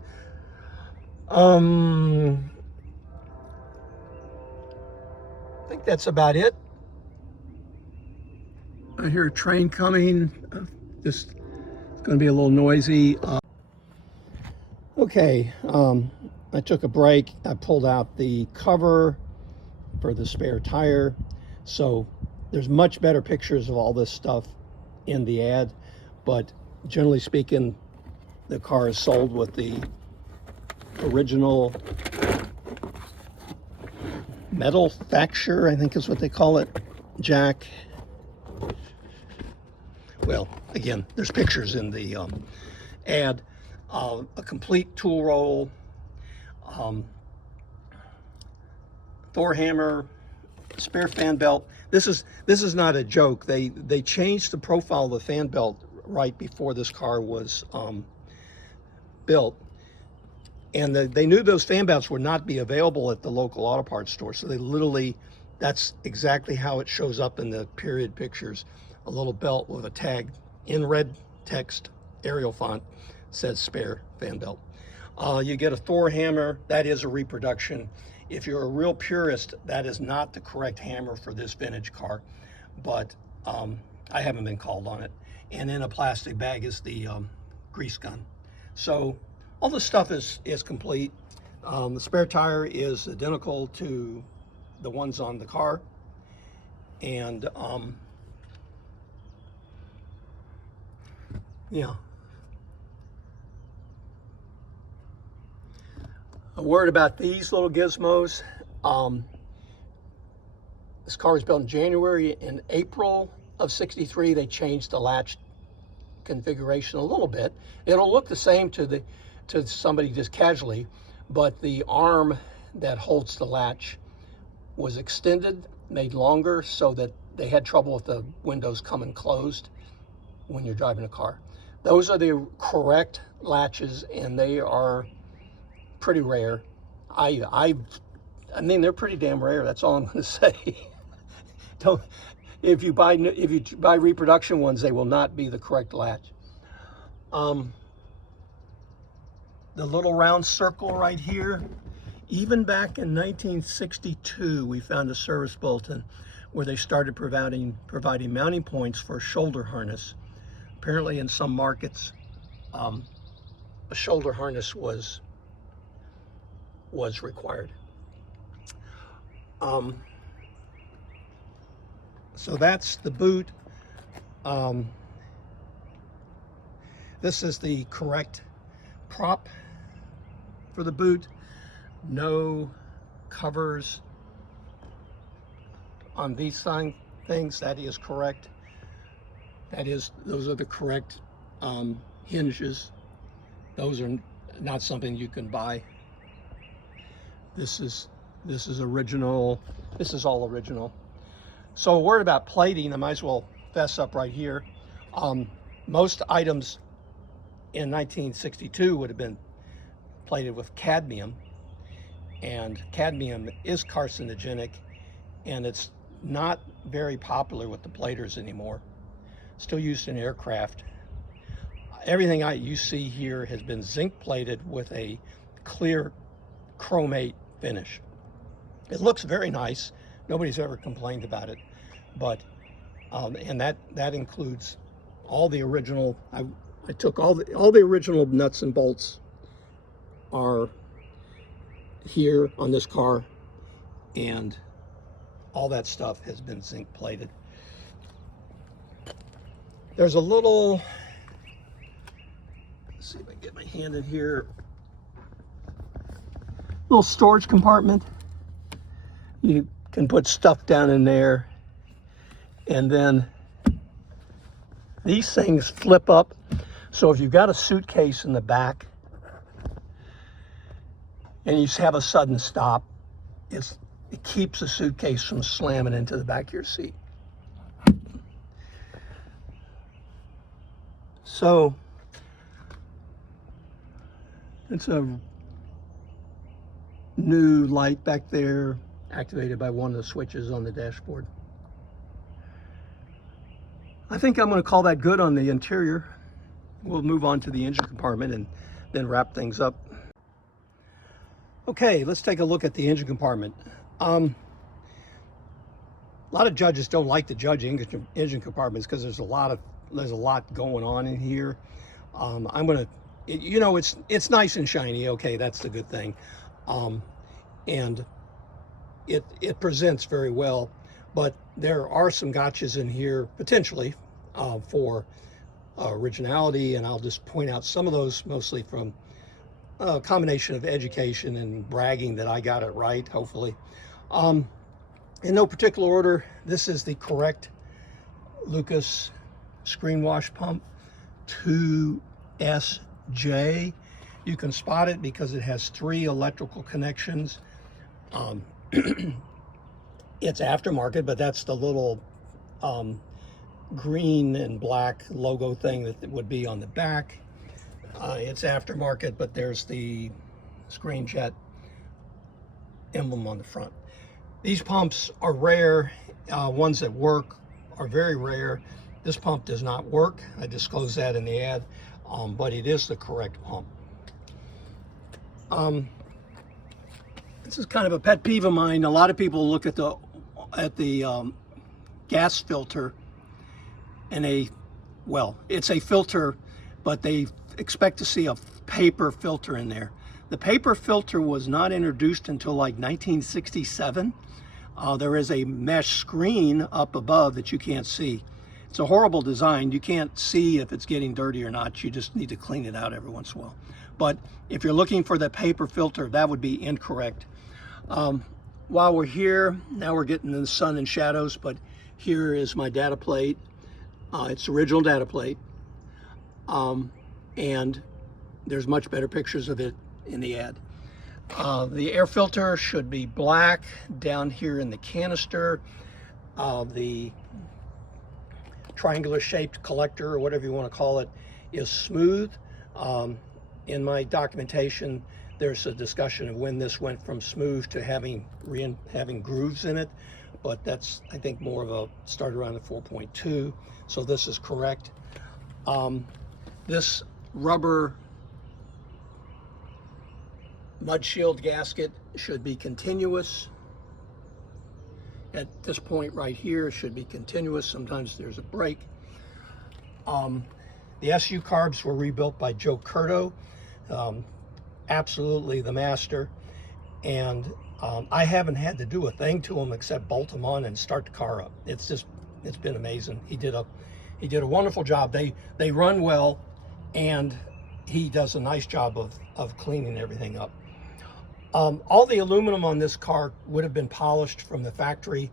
I think that's about it. I hear a train coming. Just it's going to be a little noisy. Okay, I took a break. I pulled out the cover for the spare tire. So there's much better pictures of all this stuff in the ad, but generally speaking, the car is sold with the original metal facture, I think is what they call it, jack. Well, again, there's pictures in the ad. A complete tool roll, Thor hammer, spare fan belt. This is not a joke. They changed the profile of the fan belt right before this car was built, and they knew those fan belts would not be available at the local auto parts store. So they literally, that's exactly how it shows up in the period pictures. A little belt with a tag in red text, Arial font, says spare fan belt. You get a Thor hammer. That is a reproduction. If you're a real purist, that is not the correct hammer for this vintage car, but I haven't been called on it. And in a plastic bag is the grease gun. So all the stuff is complete. The spare tire is identical to the ones on the car. And yeah. A word about these little gizmos. This car was built in January. In April of '63, they changed the latch configuration a little bit. It'll look the same to somebody just casually, but the arm that holds the latch was extended, made longer, so that they had trouble with the windows coming closed when you're driving a car. Those are the correct latches, and they are pretty rare. I mean, they're pretty damn rare. That's all I'm going to say. If you buy reproduction ones, they will not be the correct latch. The little round circle right here, even back in 1962, we found a service bulletin where they started providing mounting points for a shoulder harness. Apparently in some markets, a shoulder harness was required. So that's the boot. This is the correct prop for the boot. No covers on these things. That is correct. Those are the correct hinges. Those are not something you can buy. This is original. This is all original. So a word about plating. I might as well fess up right here. Most items in 1962 would have been plated with cadmium, and cadmium is carcinogenic, and it's not very popular with the platers anymore. Still used in aircraft. Everything you see here has been zinc plated with a clear chromate finish. It looks very nice. Nobody's ever complained about it, but and that includes all the original. I took all the original nuts and bolts are here on this car, and all that stuff has been zinc plated. There's a little, let's see if I can get my hand in here, little storage compartment. You can put stuff down in there, and then these things flip up. So if you've got a suitcase in the back and you have a sudden stop, it keeps the suitcase from slamming into the back of your seat. So it's a new light back there, activated by one of the switches on the dashboard. I think I'm going to call that good on the interior. We'll move on to the engine compartment and then wrap things up. Okay, let's take a look at the engine compartment. A lot of judges don't like to judge engine compartments because there's a lot going on in here. I'm gonna, you know, it's nice and shiny. Okay, that's the good thing, and it presents very well. But there are some gotchas in here potentially for originality, and I'll just point out some of those, mostly from a combination of education and bragging that I got it right, hopefully. In no particular order, this is the correct Lucas screen wash pump 2SJ. You can spot it because it has 3 electrical connections. It's aftermarket, but that's the little green and black logo thing that would be on the back. It's aftermarket, but there's the screenjet emblem on the front. These pumps are rare. Ones that work are very rare. This pump does not work. I disclosed that in the ad, but it is the correct pump. This is kind of a pet peeve of mine. A lot of people look at the gas filter and well, it's a filter, but they expect to see a paper filter in there. The paper filter was not introduced until like 1967. There is a mesh screen up above that you can't see. It's a horrible design. You can't see if it's getting dirty or not. You just need to clean it out every once in a while. But if you're looking for the paper filter, that would be incorrect. While we're here, now we're getting in the sun and shadows, but here is my data plate. It's the original data plate. And there's much better pictures of it in the ad. The air filter should be black down here in the canister. The triangular shaped collector, or whatever you want to call it, is smooth. In my documentation, there's a discussion of when this went from smooth to having grooves in it, but that's, I think, more of a start around the 4.2, so this is correct. This rubber mud shield gasket should be continuous. At this point right here, it should be continuous. Sometimes there's a break. The SU carbs were rebuilt by Joe Curto, absolutely the master, and I haven't had to do a thing to them except bolt them on and start the car up. It's been amazing. He did a wonderful job. They run well, and he does a nice job of cleaning everything up. All the aluminum on this car would have been polished from the factory.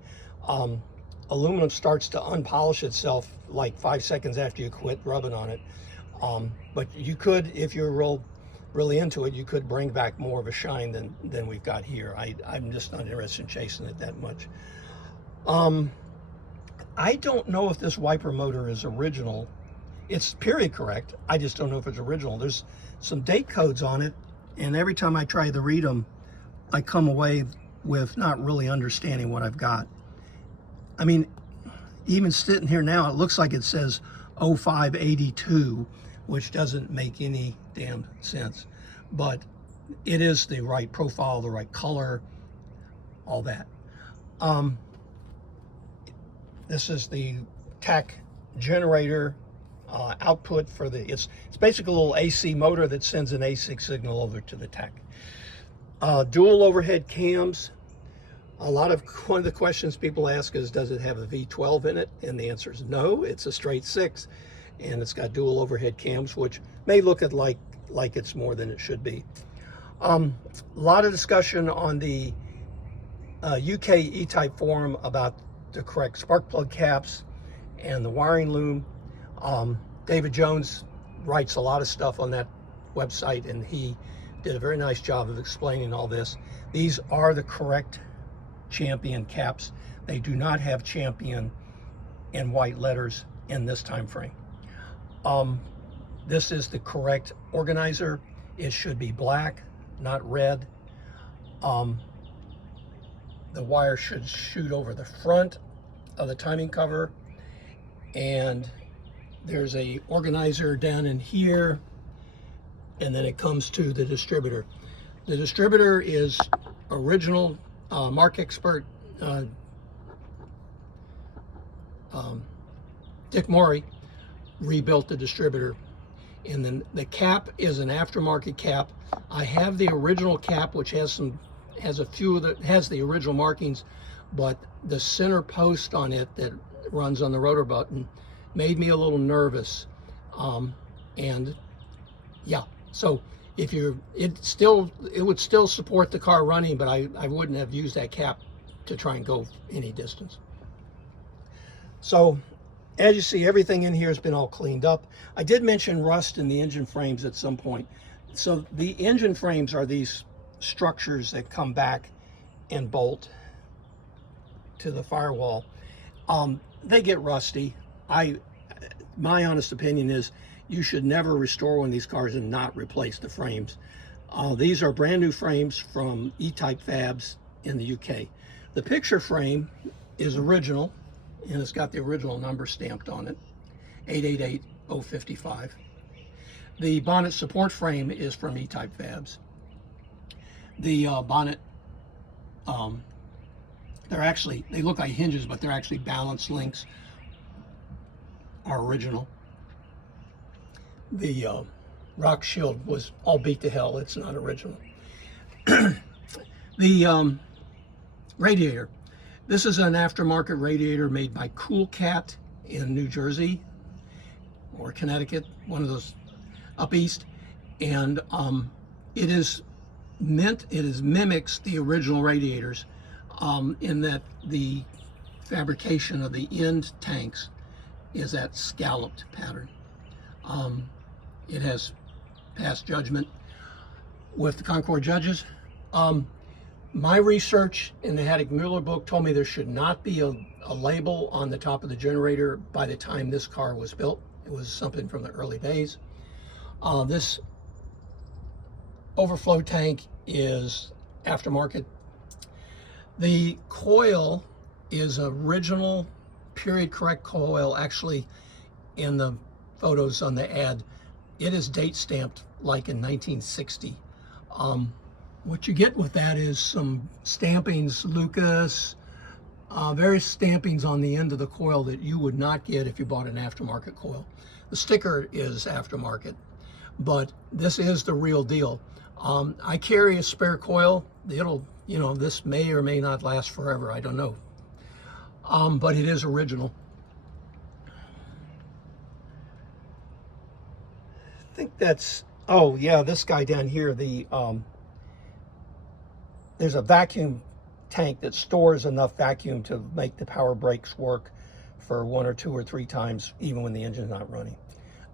Aluminum starts to unpolish itself like 5 seconds after you quit rubbing on it. But you could, if you're really into it, you could bring back more of a shine than we've got here. I'm just not interested in chasing it that much. I don't know if this wiper motor is original. It's period correct. I just don't know if it's original. There's some date codes on it, and every time I try to read them, I come away with not really understanding what I've got. I mean, even sitting here now, it looks like it says 0582, which doesn't make any damn sense. But it is the right profile, the right color, all that. This is the tach generator output for the, it's basically a little AC motor that sends an AC signal over to the tach. Dual overhead cams. One of the questions people ask is, does it have a V12 in it? And the answer is no, it's a straight 6. And it's got dual overhead cams, which may look at like it's more than it should be. A lot of discussion on the UK E-Type forum about the correct spark plug caps and the wiring loom. David Jones writes a lot of stuff on that website, and he did a very nice job of explaining all this. These are the correct Champion caps. They do not have Champion in white letters in this time frame. This is the correct organizer. It should be black, not red. The wire should shoot over the front of the timing cover, and there's a organizer down in here, and then it comes to the distributor. The distributor is original. Mark Expert Dick Maury rebuilt the distributor, and then the cap is an aftermarket cap. I have the original cap, which has the original markings, but the center post on it that runs on the rotor button made me a little nervous. And yeah, so if it would still support the car running, but I wouldn't have used that cap to try and go any distance. So as you see, everything in here has been all cleaned up. I did mention rust in the engine frames at some point. So the engine frames are these structures that come back and bolt to the firewall. They get rusty. My honest opinion is you should never restore one of these cars and not replace the frames. These are brand new frames from E-Type Fabs in the UK. The picture frame is original, and it's got the original number stamped on it, 888055. The bonnet support frame is from E-Type Fabs. The bonnet, they look like hinges, but they're actually balance links, are original. The rock shield was all beat to hell. It's not original. The radiator. This is an aftermarket radiator made by Cool Cat in New Jersey or Connecticut, one of those up east, and it mimics the original radiators in that the fabrication of the end tanks is that scalloped pattern. It has passed judgment with the Concord judges. My research in the Haddock-Mueller book told me there should not be a label on the top of the generator by the time this car was built. It was something from the early days. This overflow tank is aftermarket. The coil is original period correct coil. Actually, in the photos on the ad, it is date stamped like in 1960. What you get with that is some stampings, Lucas, various stampings on the end of the coil that you would not get if you bought an aftermarket coil. The sticker is aftermarket, but this is the real deal. I carry a spare coil. This may or may not last forever. I don't know. But it is original. I think that's, oh yeah, this guy down here, there's a vacuum tank that stores enough vacuum to make the power brakes work for 1 or 2 or 3 times, even when the engine's not running.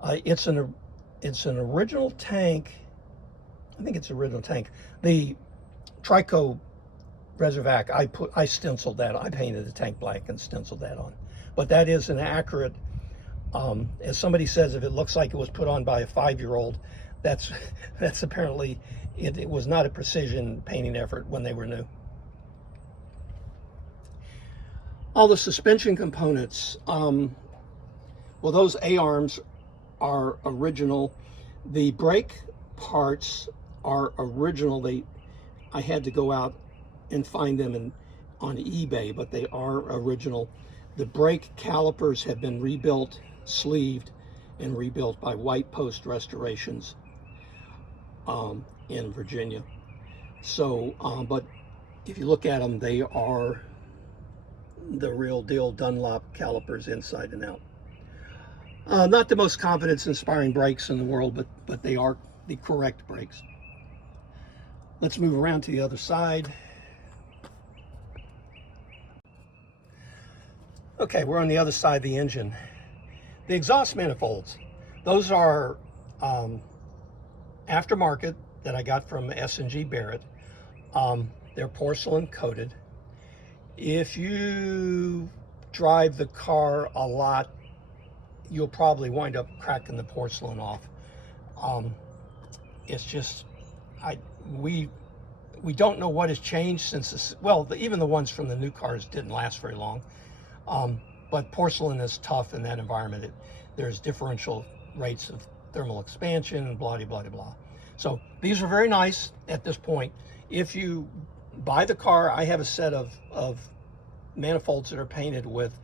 It's an original tank. I think it's an original tank. The Trico Reservac, I stenciled that. I painted the tank black and stenciled that on. But that is an accurate, as somebody says, if it looks like it was put on by a 5-year-old, that's apparently, it was not a precision painting effort when they were new. All the suspension components, well, those A-arms are original. The brake parts are original. I had to go out and find them on eBay, but they are original. The brake calipers have been rebuilt, sleeved, and rebuilt by White Post Restorations in Virginia. So, but if you look at them, they are the real deal Dunlop calipers inside and out. Not the most confidence-inspiring brakes in the world, but they are the correct brakes. Let's move around to the other side. Okay, we're on the other side of the engine. The exhaust manifolds, those are aftermarket that I got from S&G Barrett. They're porcelain coated. If you drive the car a lot, you'll probably wind up cracking the porcelain off. It's just, we don't know what has changed since this. Well, even the ones from the new cars didn't last very long. But porcelain is tough in that environment. There's differential rates of thermal expansion and blah, blah, blah, blah. So these are very nice at this point. If you buy the car, I have a set of manifolds that are painted with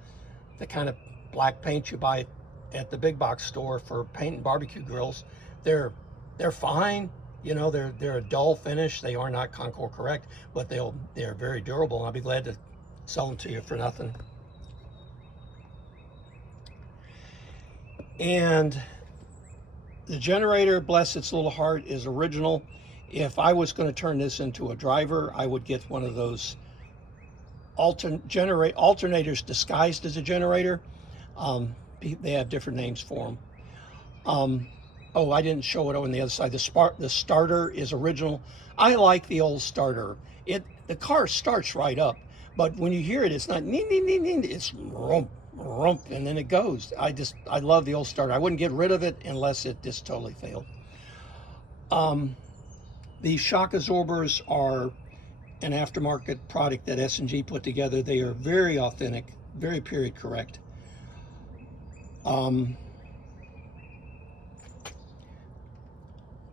the kind of black paint you buy at the big box store for painting barbecue grills. They're fine. You know, they're a dull finish. They are not Concours correct, but they're very durable, and I'll be glad to sell them to you for nothing. And the generator, bless its little heart, is original. If I was going to turn this into a driver, I would get one of those alternators disguised as a generator. They have different names for them. Oh, I didn't show it on the other side. The starter is original. I like the old starter. The car starts right up, but when you hear it, it's not nee, nee, nee, nee, it's rump, rump, and then it goes. I love the old starter. I wouldn't get rid of it unless it just totally failed. The shock absorbers are an aftermarket product that S&G put together. They are very authentic, very period correct.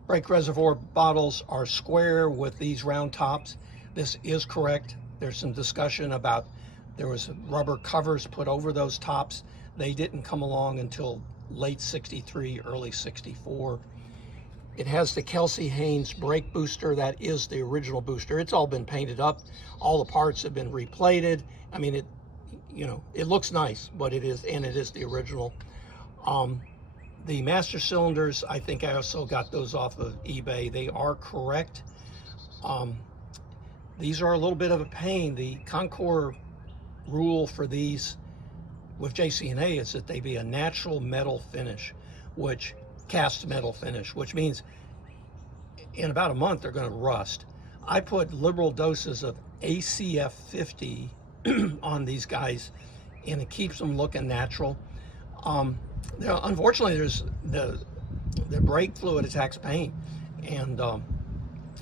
Brake reservoir bottles are square with these round tops. This is correct. There's some discussion about there was rubber covers put over those tops. They didn't come along until late 63, early 64. It has the Kelsey Haynes brake booster. That is the original booster. It's all been painted up. All the parts have been replated. I mean, it looks nice, but it is the original. The master cylinders, I think I also got those off of eBay. They are correct. These are a little bit of a pain. The Concours rule for these with JCNA is that they be a natural metal finish, cast metal finish, which means in about a month they're going to rust. I put liberal doses of ACF 50 on these guys, and it keeps them looking natural. Unfortunately, there's the brake fluid attacks paint, and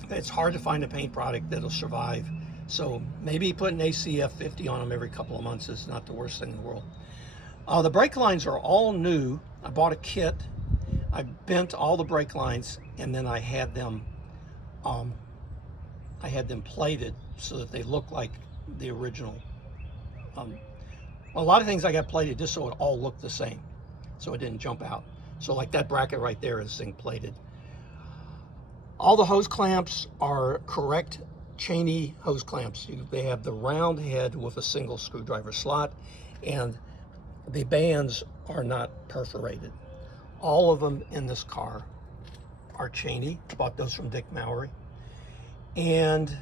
it's hard to find a paint product that'll survive. So maybe putting ACF 50 on them every couple of months is not the worst thing in the world. The brake lines are all new. I bought a kit. I bent all the brake lines, and then I had them plated so that they look like the original. A lot of things I got plated just so it all looked the same, so it didn't jump out. So like that bracket right there is zinc plated. All the hose clamps are correct Cheney hose clamps. They have the round head with a single screwdriver slot, and the bands are not perforated. All of them in this car are Cheney. Bought those from Dick Mowry. And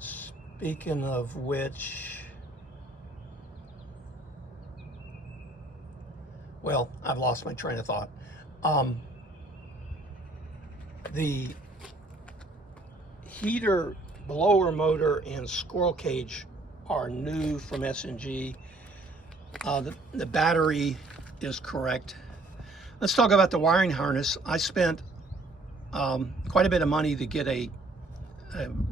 speaking of which, well, I've lost my train of thought. The heater, blower motor, and squirrel cage are new from S&G. The battery is correct. Let's talk about the wiring harness. I spent quite a bit of money to get a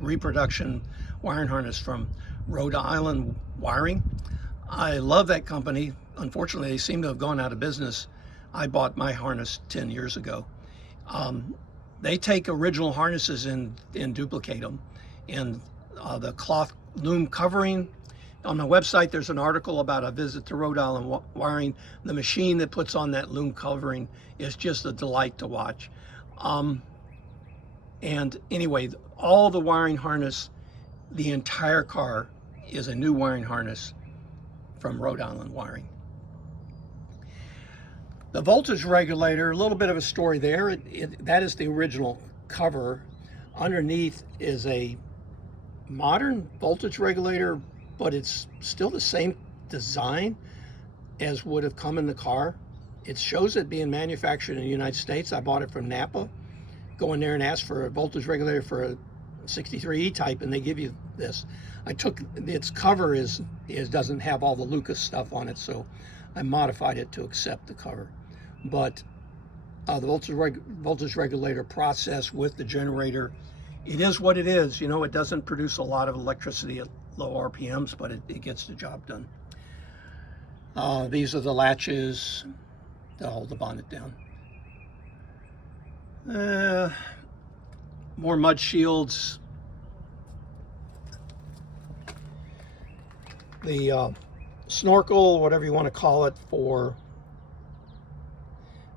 reproduction wiring harness from Rhode Island Wiring. I love that company. Unfortunately, they seem to have gone out of business. I bought my harness 10 years ago. They take original harnesses and duplicate them. And the cloth loom covering, on my website, there's an article about a visit to Rhode Island Wiring. The machine that puts on that loom covering is just a delight to watch. And anyway, all the wiring harness, the entire car is a new wiring harness from Rhode Island Wiring. The voltage regulator, a little bit of a story there. That is the original cover. Underneath is a modern voltage regulator, but it's still the same design as would have come in the car. It shows it being manufactured in the United States. I bought it from Napa. Go in there and ask for a voltage regulator for a 63 E-Type, and they give you this. I took its cover doesn't have all the Lucas stuff on it, so I modified it to accept the cover. But the voltage regulator process with the generator. It is what it is. You know, it doesn't produce a lot of electricity at low RPMs, but it gets the job done. These are the latches that hold the bonnet down. More mud shields. The snorkel, whatever you want to call it, for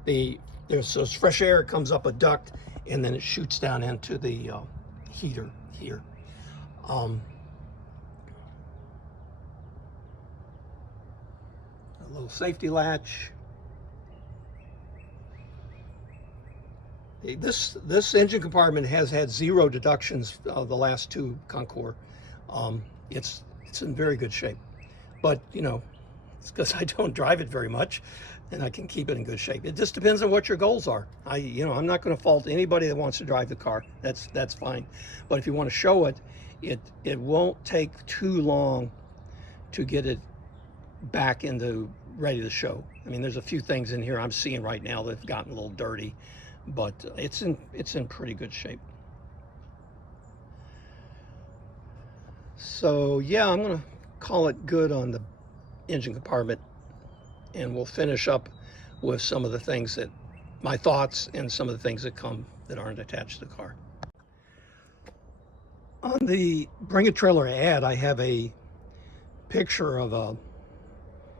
there's fresh air. It comes up a duct and then it shoots down into the heater here. A little safety latch. This engine compartment has had 0 deductions of the last 2 Concours. It's in very good shape, but you know, it's because I don't drive it very much, and I can keep it in good shape. It just depends on what your goals are. I'm not going to fault anybody that wants to drive the car. That's fine. But if you want to show it, it won't take too long to get it back into ready to show. I mean, there's a few things in here I'm seeing right now that have gotten a little dirty, but it's in pretty good shape. So yeah, I'm gonna call it good on the engine compartment, and we'll finish up with some of the things that my thoughts and some of the things that aren't attached to the car. On the Bring a Trailer ad, I have a picture of a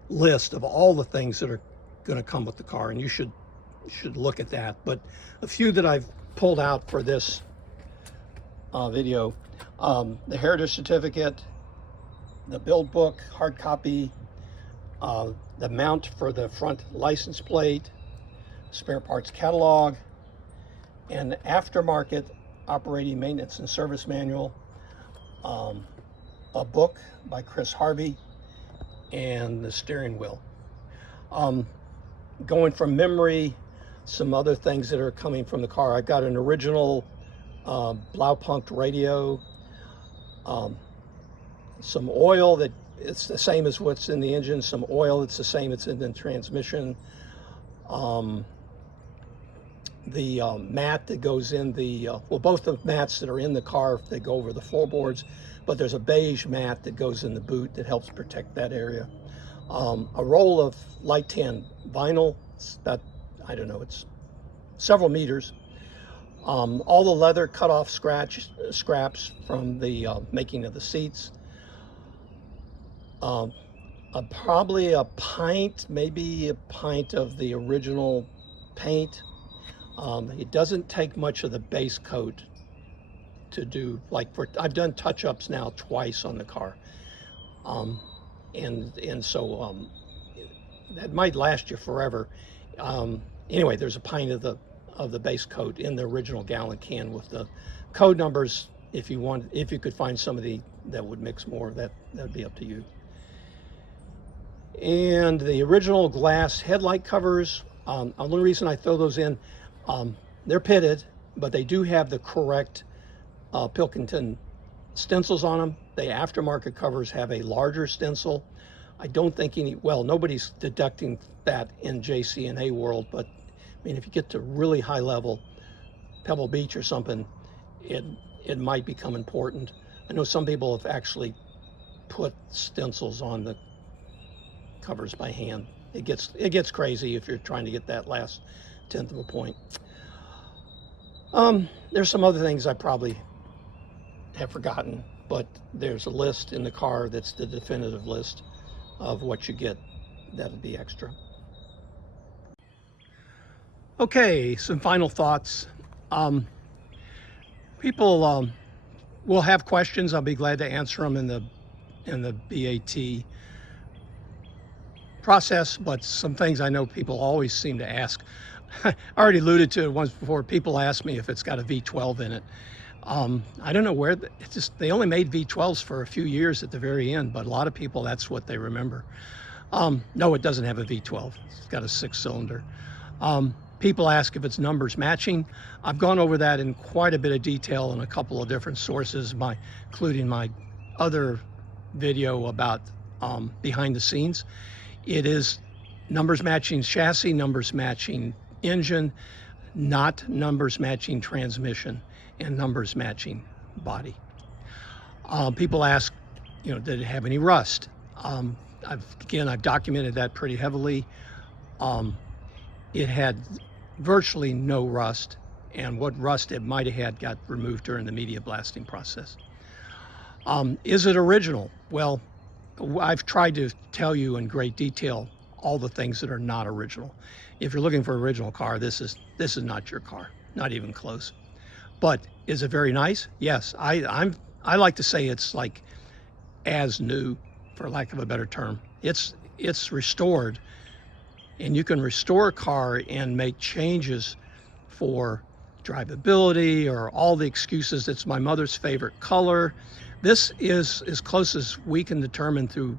list of all the things that are going to come with the car, and you should look at that. But a few that I've pulled out for this video: the heritage certificate, the build book, hard copy, the mount for the front license plate, spare parts catalog, an aftermarket operating maintenance and service manual, a book by Chris Harvey, and the steering wheel. Going from memory, some other things that are coming from the car. I've got an original Blaupunkt radio, some oil that it's the same as what's in the engine, some oil that's the same it's in the transmission, the mat that goes in the, well, both the mats that are in the car, they go over the floorboards, but there's a beige mat that goes in the boot that helps protect that area. A roll of light tan vinyl, it's about, I don't know, it's several meters. All the leather cut off scraps from the making of the seats. Probably a pint, maybe a pint of the original paint. It doesn't take much of the base coat to do, like I've done touch-ups now twice on the car. And so that might last you forever. Anyway, there's a pint of the base coat in the original gallon can with the code numbers. If you could find somebody that would mix more, that'd be up to you. And the original glass headlight covers, only reason I throw those in, they're pitted, but they do have the correct Pilkington stencils on them. The aftermarket covers have a larger stencil. I don't think nobody's deducting that in JCNA world, but I mean, if you get to really high level, Pebble Beach or something, it might become important. I know some people have actually put stencils on the covers by hand. It gets crazy if you're trying to get that last 1/10 of a point. There's some other things I probably have forgotten, but there's a list in the car that's the definitive list of what you get that'll be extra. Okay, some final thoughts. People will have questions. I'll be glad to answer them in the BAT process, but some things I know people always seem to ask. I already alluded to it once before. People ask me if it's got a V12 in it. I don't know where, they only made V12s for a few years at the very end, but a lot of people, that's what they remember. No, it doesn't have a V12. It's got a 6-cylinder. People ask if it's numbers matching. I've gone over that in quite a bit of detail in a couple of different sources, including my other video about behind the scenes. It is numbers matching chassis, numbers matching engine, not numbers matching transmission and numbers matching body. People ask, did it have any rust? I've documented that pretty heavily. It had virtually no rust, and what rust it might have had got removed during the media blasting process. Is it original? Well, I've tried to tell you in great detail all the things that are not original. If you're looking for an original car, this is not your car, not even close. But is it very nice? Yes, I like to say it's like as new, for lack of a better term. It's restored, and you can restore a car and make changes for drivability or all the excuses. It's my mother's favorite color. This is as close as we can determine through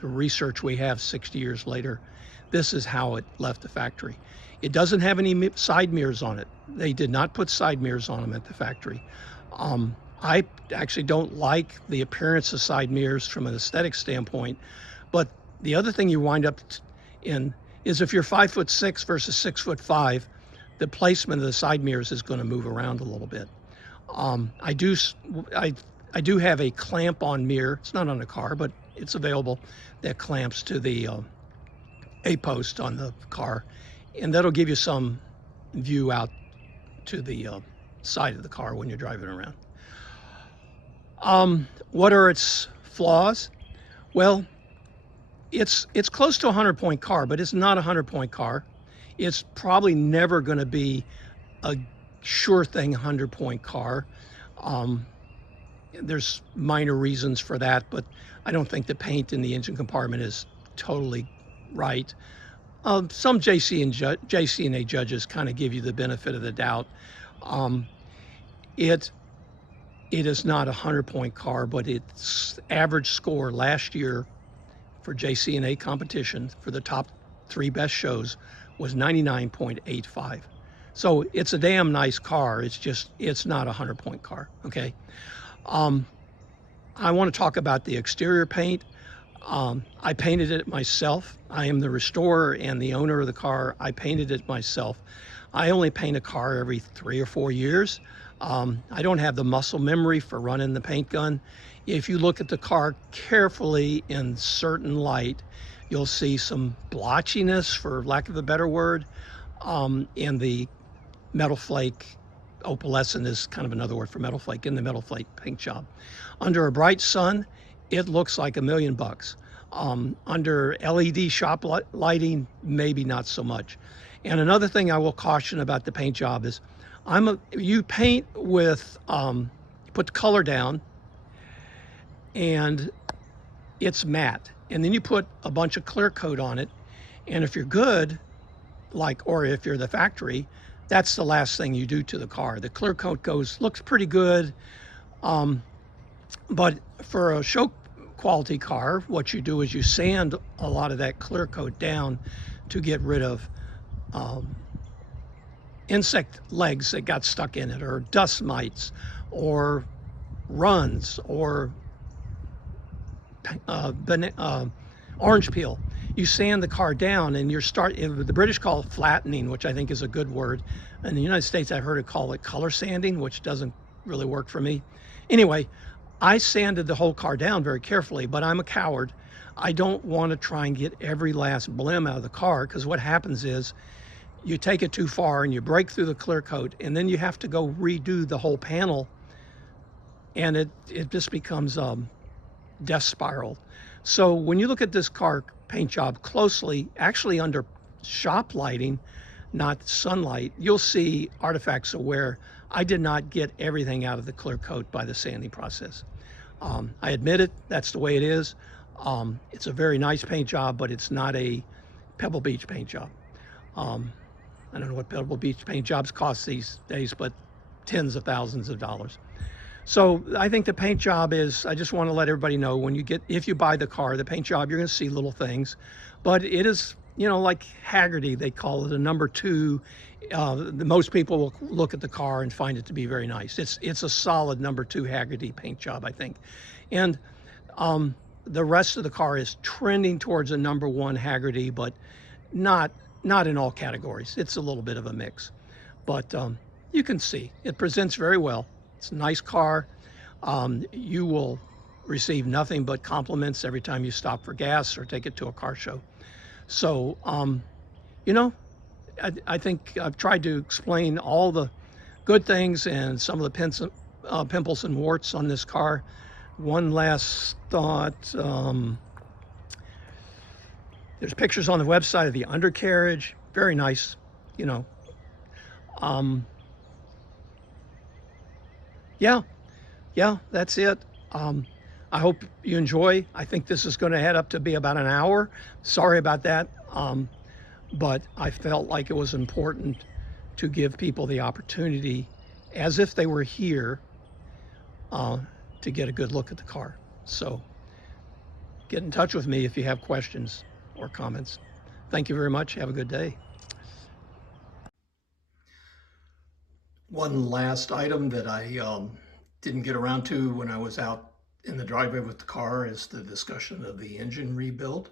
the research we have 60 years later. This is how it left the factory. It doesn't have any side mirrors on it. They did not put side mirrors on them at the factory. I actually don't like the appearance of side mirrors from an aesthetic standpoint, but the other thing you wind up in is if you're 5'6" versus 6'5", the placement of the side mirrors is going to move around a little bit. I do have a clamp-on mirror. It's not on the car, but it's available, that clamps to the A-post on the car, and that'll give you some view out to the side of the car when you're driving around. What are its flaws? Well, it's close to a 100-point car, but it's not a 100-point car. It's probably never going to be a sure thing 100-point car. There's minor reasons for that, but I don't think the paint in the engine compartment is totally right. Some JCNA judges kind of give you the benefit of the doubt. It is not a 100-point car, but its average score last year for JCNA competition for the top 3 best shows was 99.85. So it's a damn nice car. It's not a 100-point car, okay? I want to talk about the exterior paint. I painted it myself. I am the restorer and the owner of the car. I painted it myself. I only paint a car every 3 or 4 years. I don't have the muscle memory for running the paint gun. If you look at the car carefully in certain light, you'll see some blotchiness, for lack of a better word, in the metal flake. Opalescent is kind of another word for metal flake, in the metal flake paint job. Under a bright sun, it looks like $1 million. Under LED shop lighting, maybe not so much. And another thing I will caution about the paint job is, you paint with, put the color down, and it's matte. And then you put a bunch of clear coat on it. And if you're good, or if you're the factory, that's the last thing you do to the car. The clear coat looks pretty good. But for a show quality car, what you do is you sand a lot of that clear coat down to get rid of insect legs that got stuck in it, or dust mites, or runs, or orange peel. You sand the car down, and the British call it flattening, which I think is a good word. In the United States, I've heard it call it color sanding, which doesn't really work for me. Anyway, I sanded the whole car down very carefully, but I'm a coward. I don't want to try and get every last blim out of the car, because what happens is you take it too far and you break through the clear coat, and then you have to go redo the whole panel, and it just becomes death spiral. So when you look at this car paint job closely, actually under shop lighting, not sunlight, you'll see artifacts of where I did not get everything out of the clear coat by the sanding process. I admit it, that's the way it is. It's a very nice paint job, but it's not a Pebble Beach paint job. I don't know what Pebble Beach paint jobs cost these days, but tens of thousands of dollars. So I think the paint job is, I just want to let everybody know, if you buy the car, the paint job, you're going to see little things, but it is, like Haggerty, they call it a number 2. Most people will look at the car and find it to be very nice. It's a solid number 2 Haggerty paint job, I think. And the rest of the car is trending towards a number 1 Haggerty, but not in all categories. It's a little bit of a mix. but you can see it presents very well. It's a nice car. You will receive nothing but compliments every time you stop for gas or take it to a car show. So, you know, I think I've tried to explain all the good things and some of the pimples and warts on this car. One last thought. There's pictures on the website of the undercarriage. Very nice, you know. Yeah, that's it. I hope you enjoy. I think this is going to head up to be about an hour. Sorry about that. But I felt like it was important to give people the opportunity, as if they were here, to get a good look at the car. So get in touch with me if you have questions or comments. Thank you very much. Have a good day. One last item that I didn't get around to when I was out in the driveway with the car is the discussion of the engine rebuild.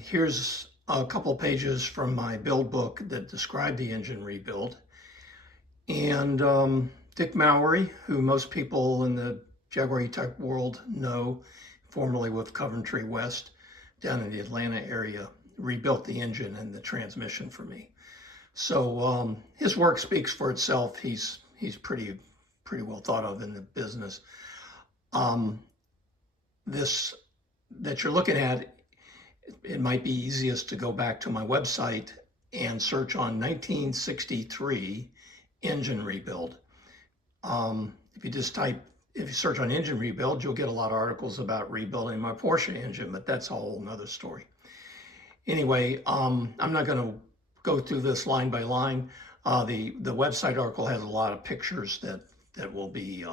Here's a couple pages from my build book that describe the engine rebuild. And Dick Mowry, who most people in the Jaguar E-Type world know, formerly with Coventry West down in the Atlanta area, rebuilt the engine and the transmission for me. So his work speaks for itself. He's pretty well thought of in the business. This that you're looking at, it might be easiest to go back to my website and search on 1963 engine rebuild. If you search on engine rebuild, you'll get a lot of articles about rebuilding my Porsche engine, but that's a whole nother story. Anyway, I'm not going to go through this line by line. The website article has a lot of pictures that will be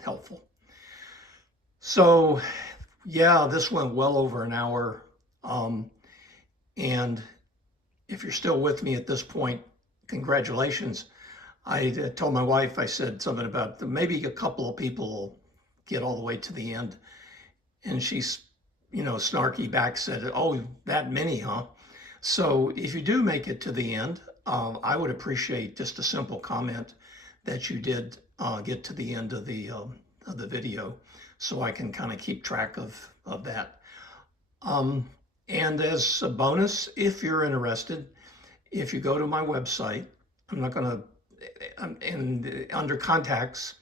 helpful. So yeah, this went well over an hour. And if you're still with me at this point, congratulations. I told my wife, I said something about maybe a couple of people will get all the way to the end. And she's, snarky back said, "Oh, that many, huh?" So if you do make it to the end, I would appreciate just a simple comment that you did get to the end of the video, so I can kind of keep track of that. And as a bonus, if you're interested, if you go to my website, I'm not going to, and under contacts,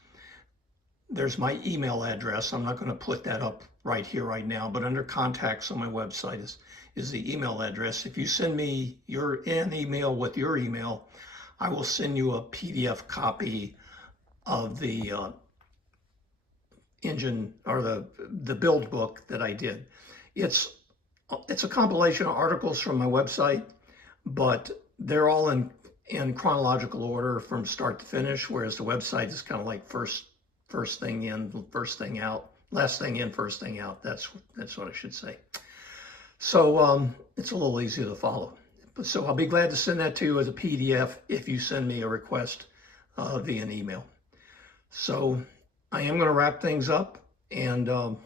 there's my email address. I'm not going to put that up right here, right now, but under contacts on my website is the email address. If you send me an email with your email, I will send you a PDF copy of the engine or the build book that I did. It's a compilation of articles from my website, but they're all in chronological order from start to finish, whereas the website is kind of like first thing in, first thing out, last thing in, first thing out. That's what I should say. So it's a little easier to follow. So I'll be glad to send that to you as a PDF if you send me a request via an email. So I am going to wrap things up, and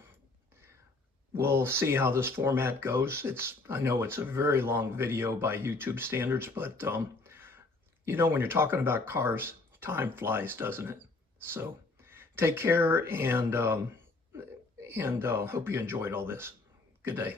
we'll see how this format goes. I know it's a very long video by YouTube standards, but when you're talking about cars, time flies, doesn't it? So take care, and hope you enjoyed all this. Good day.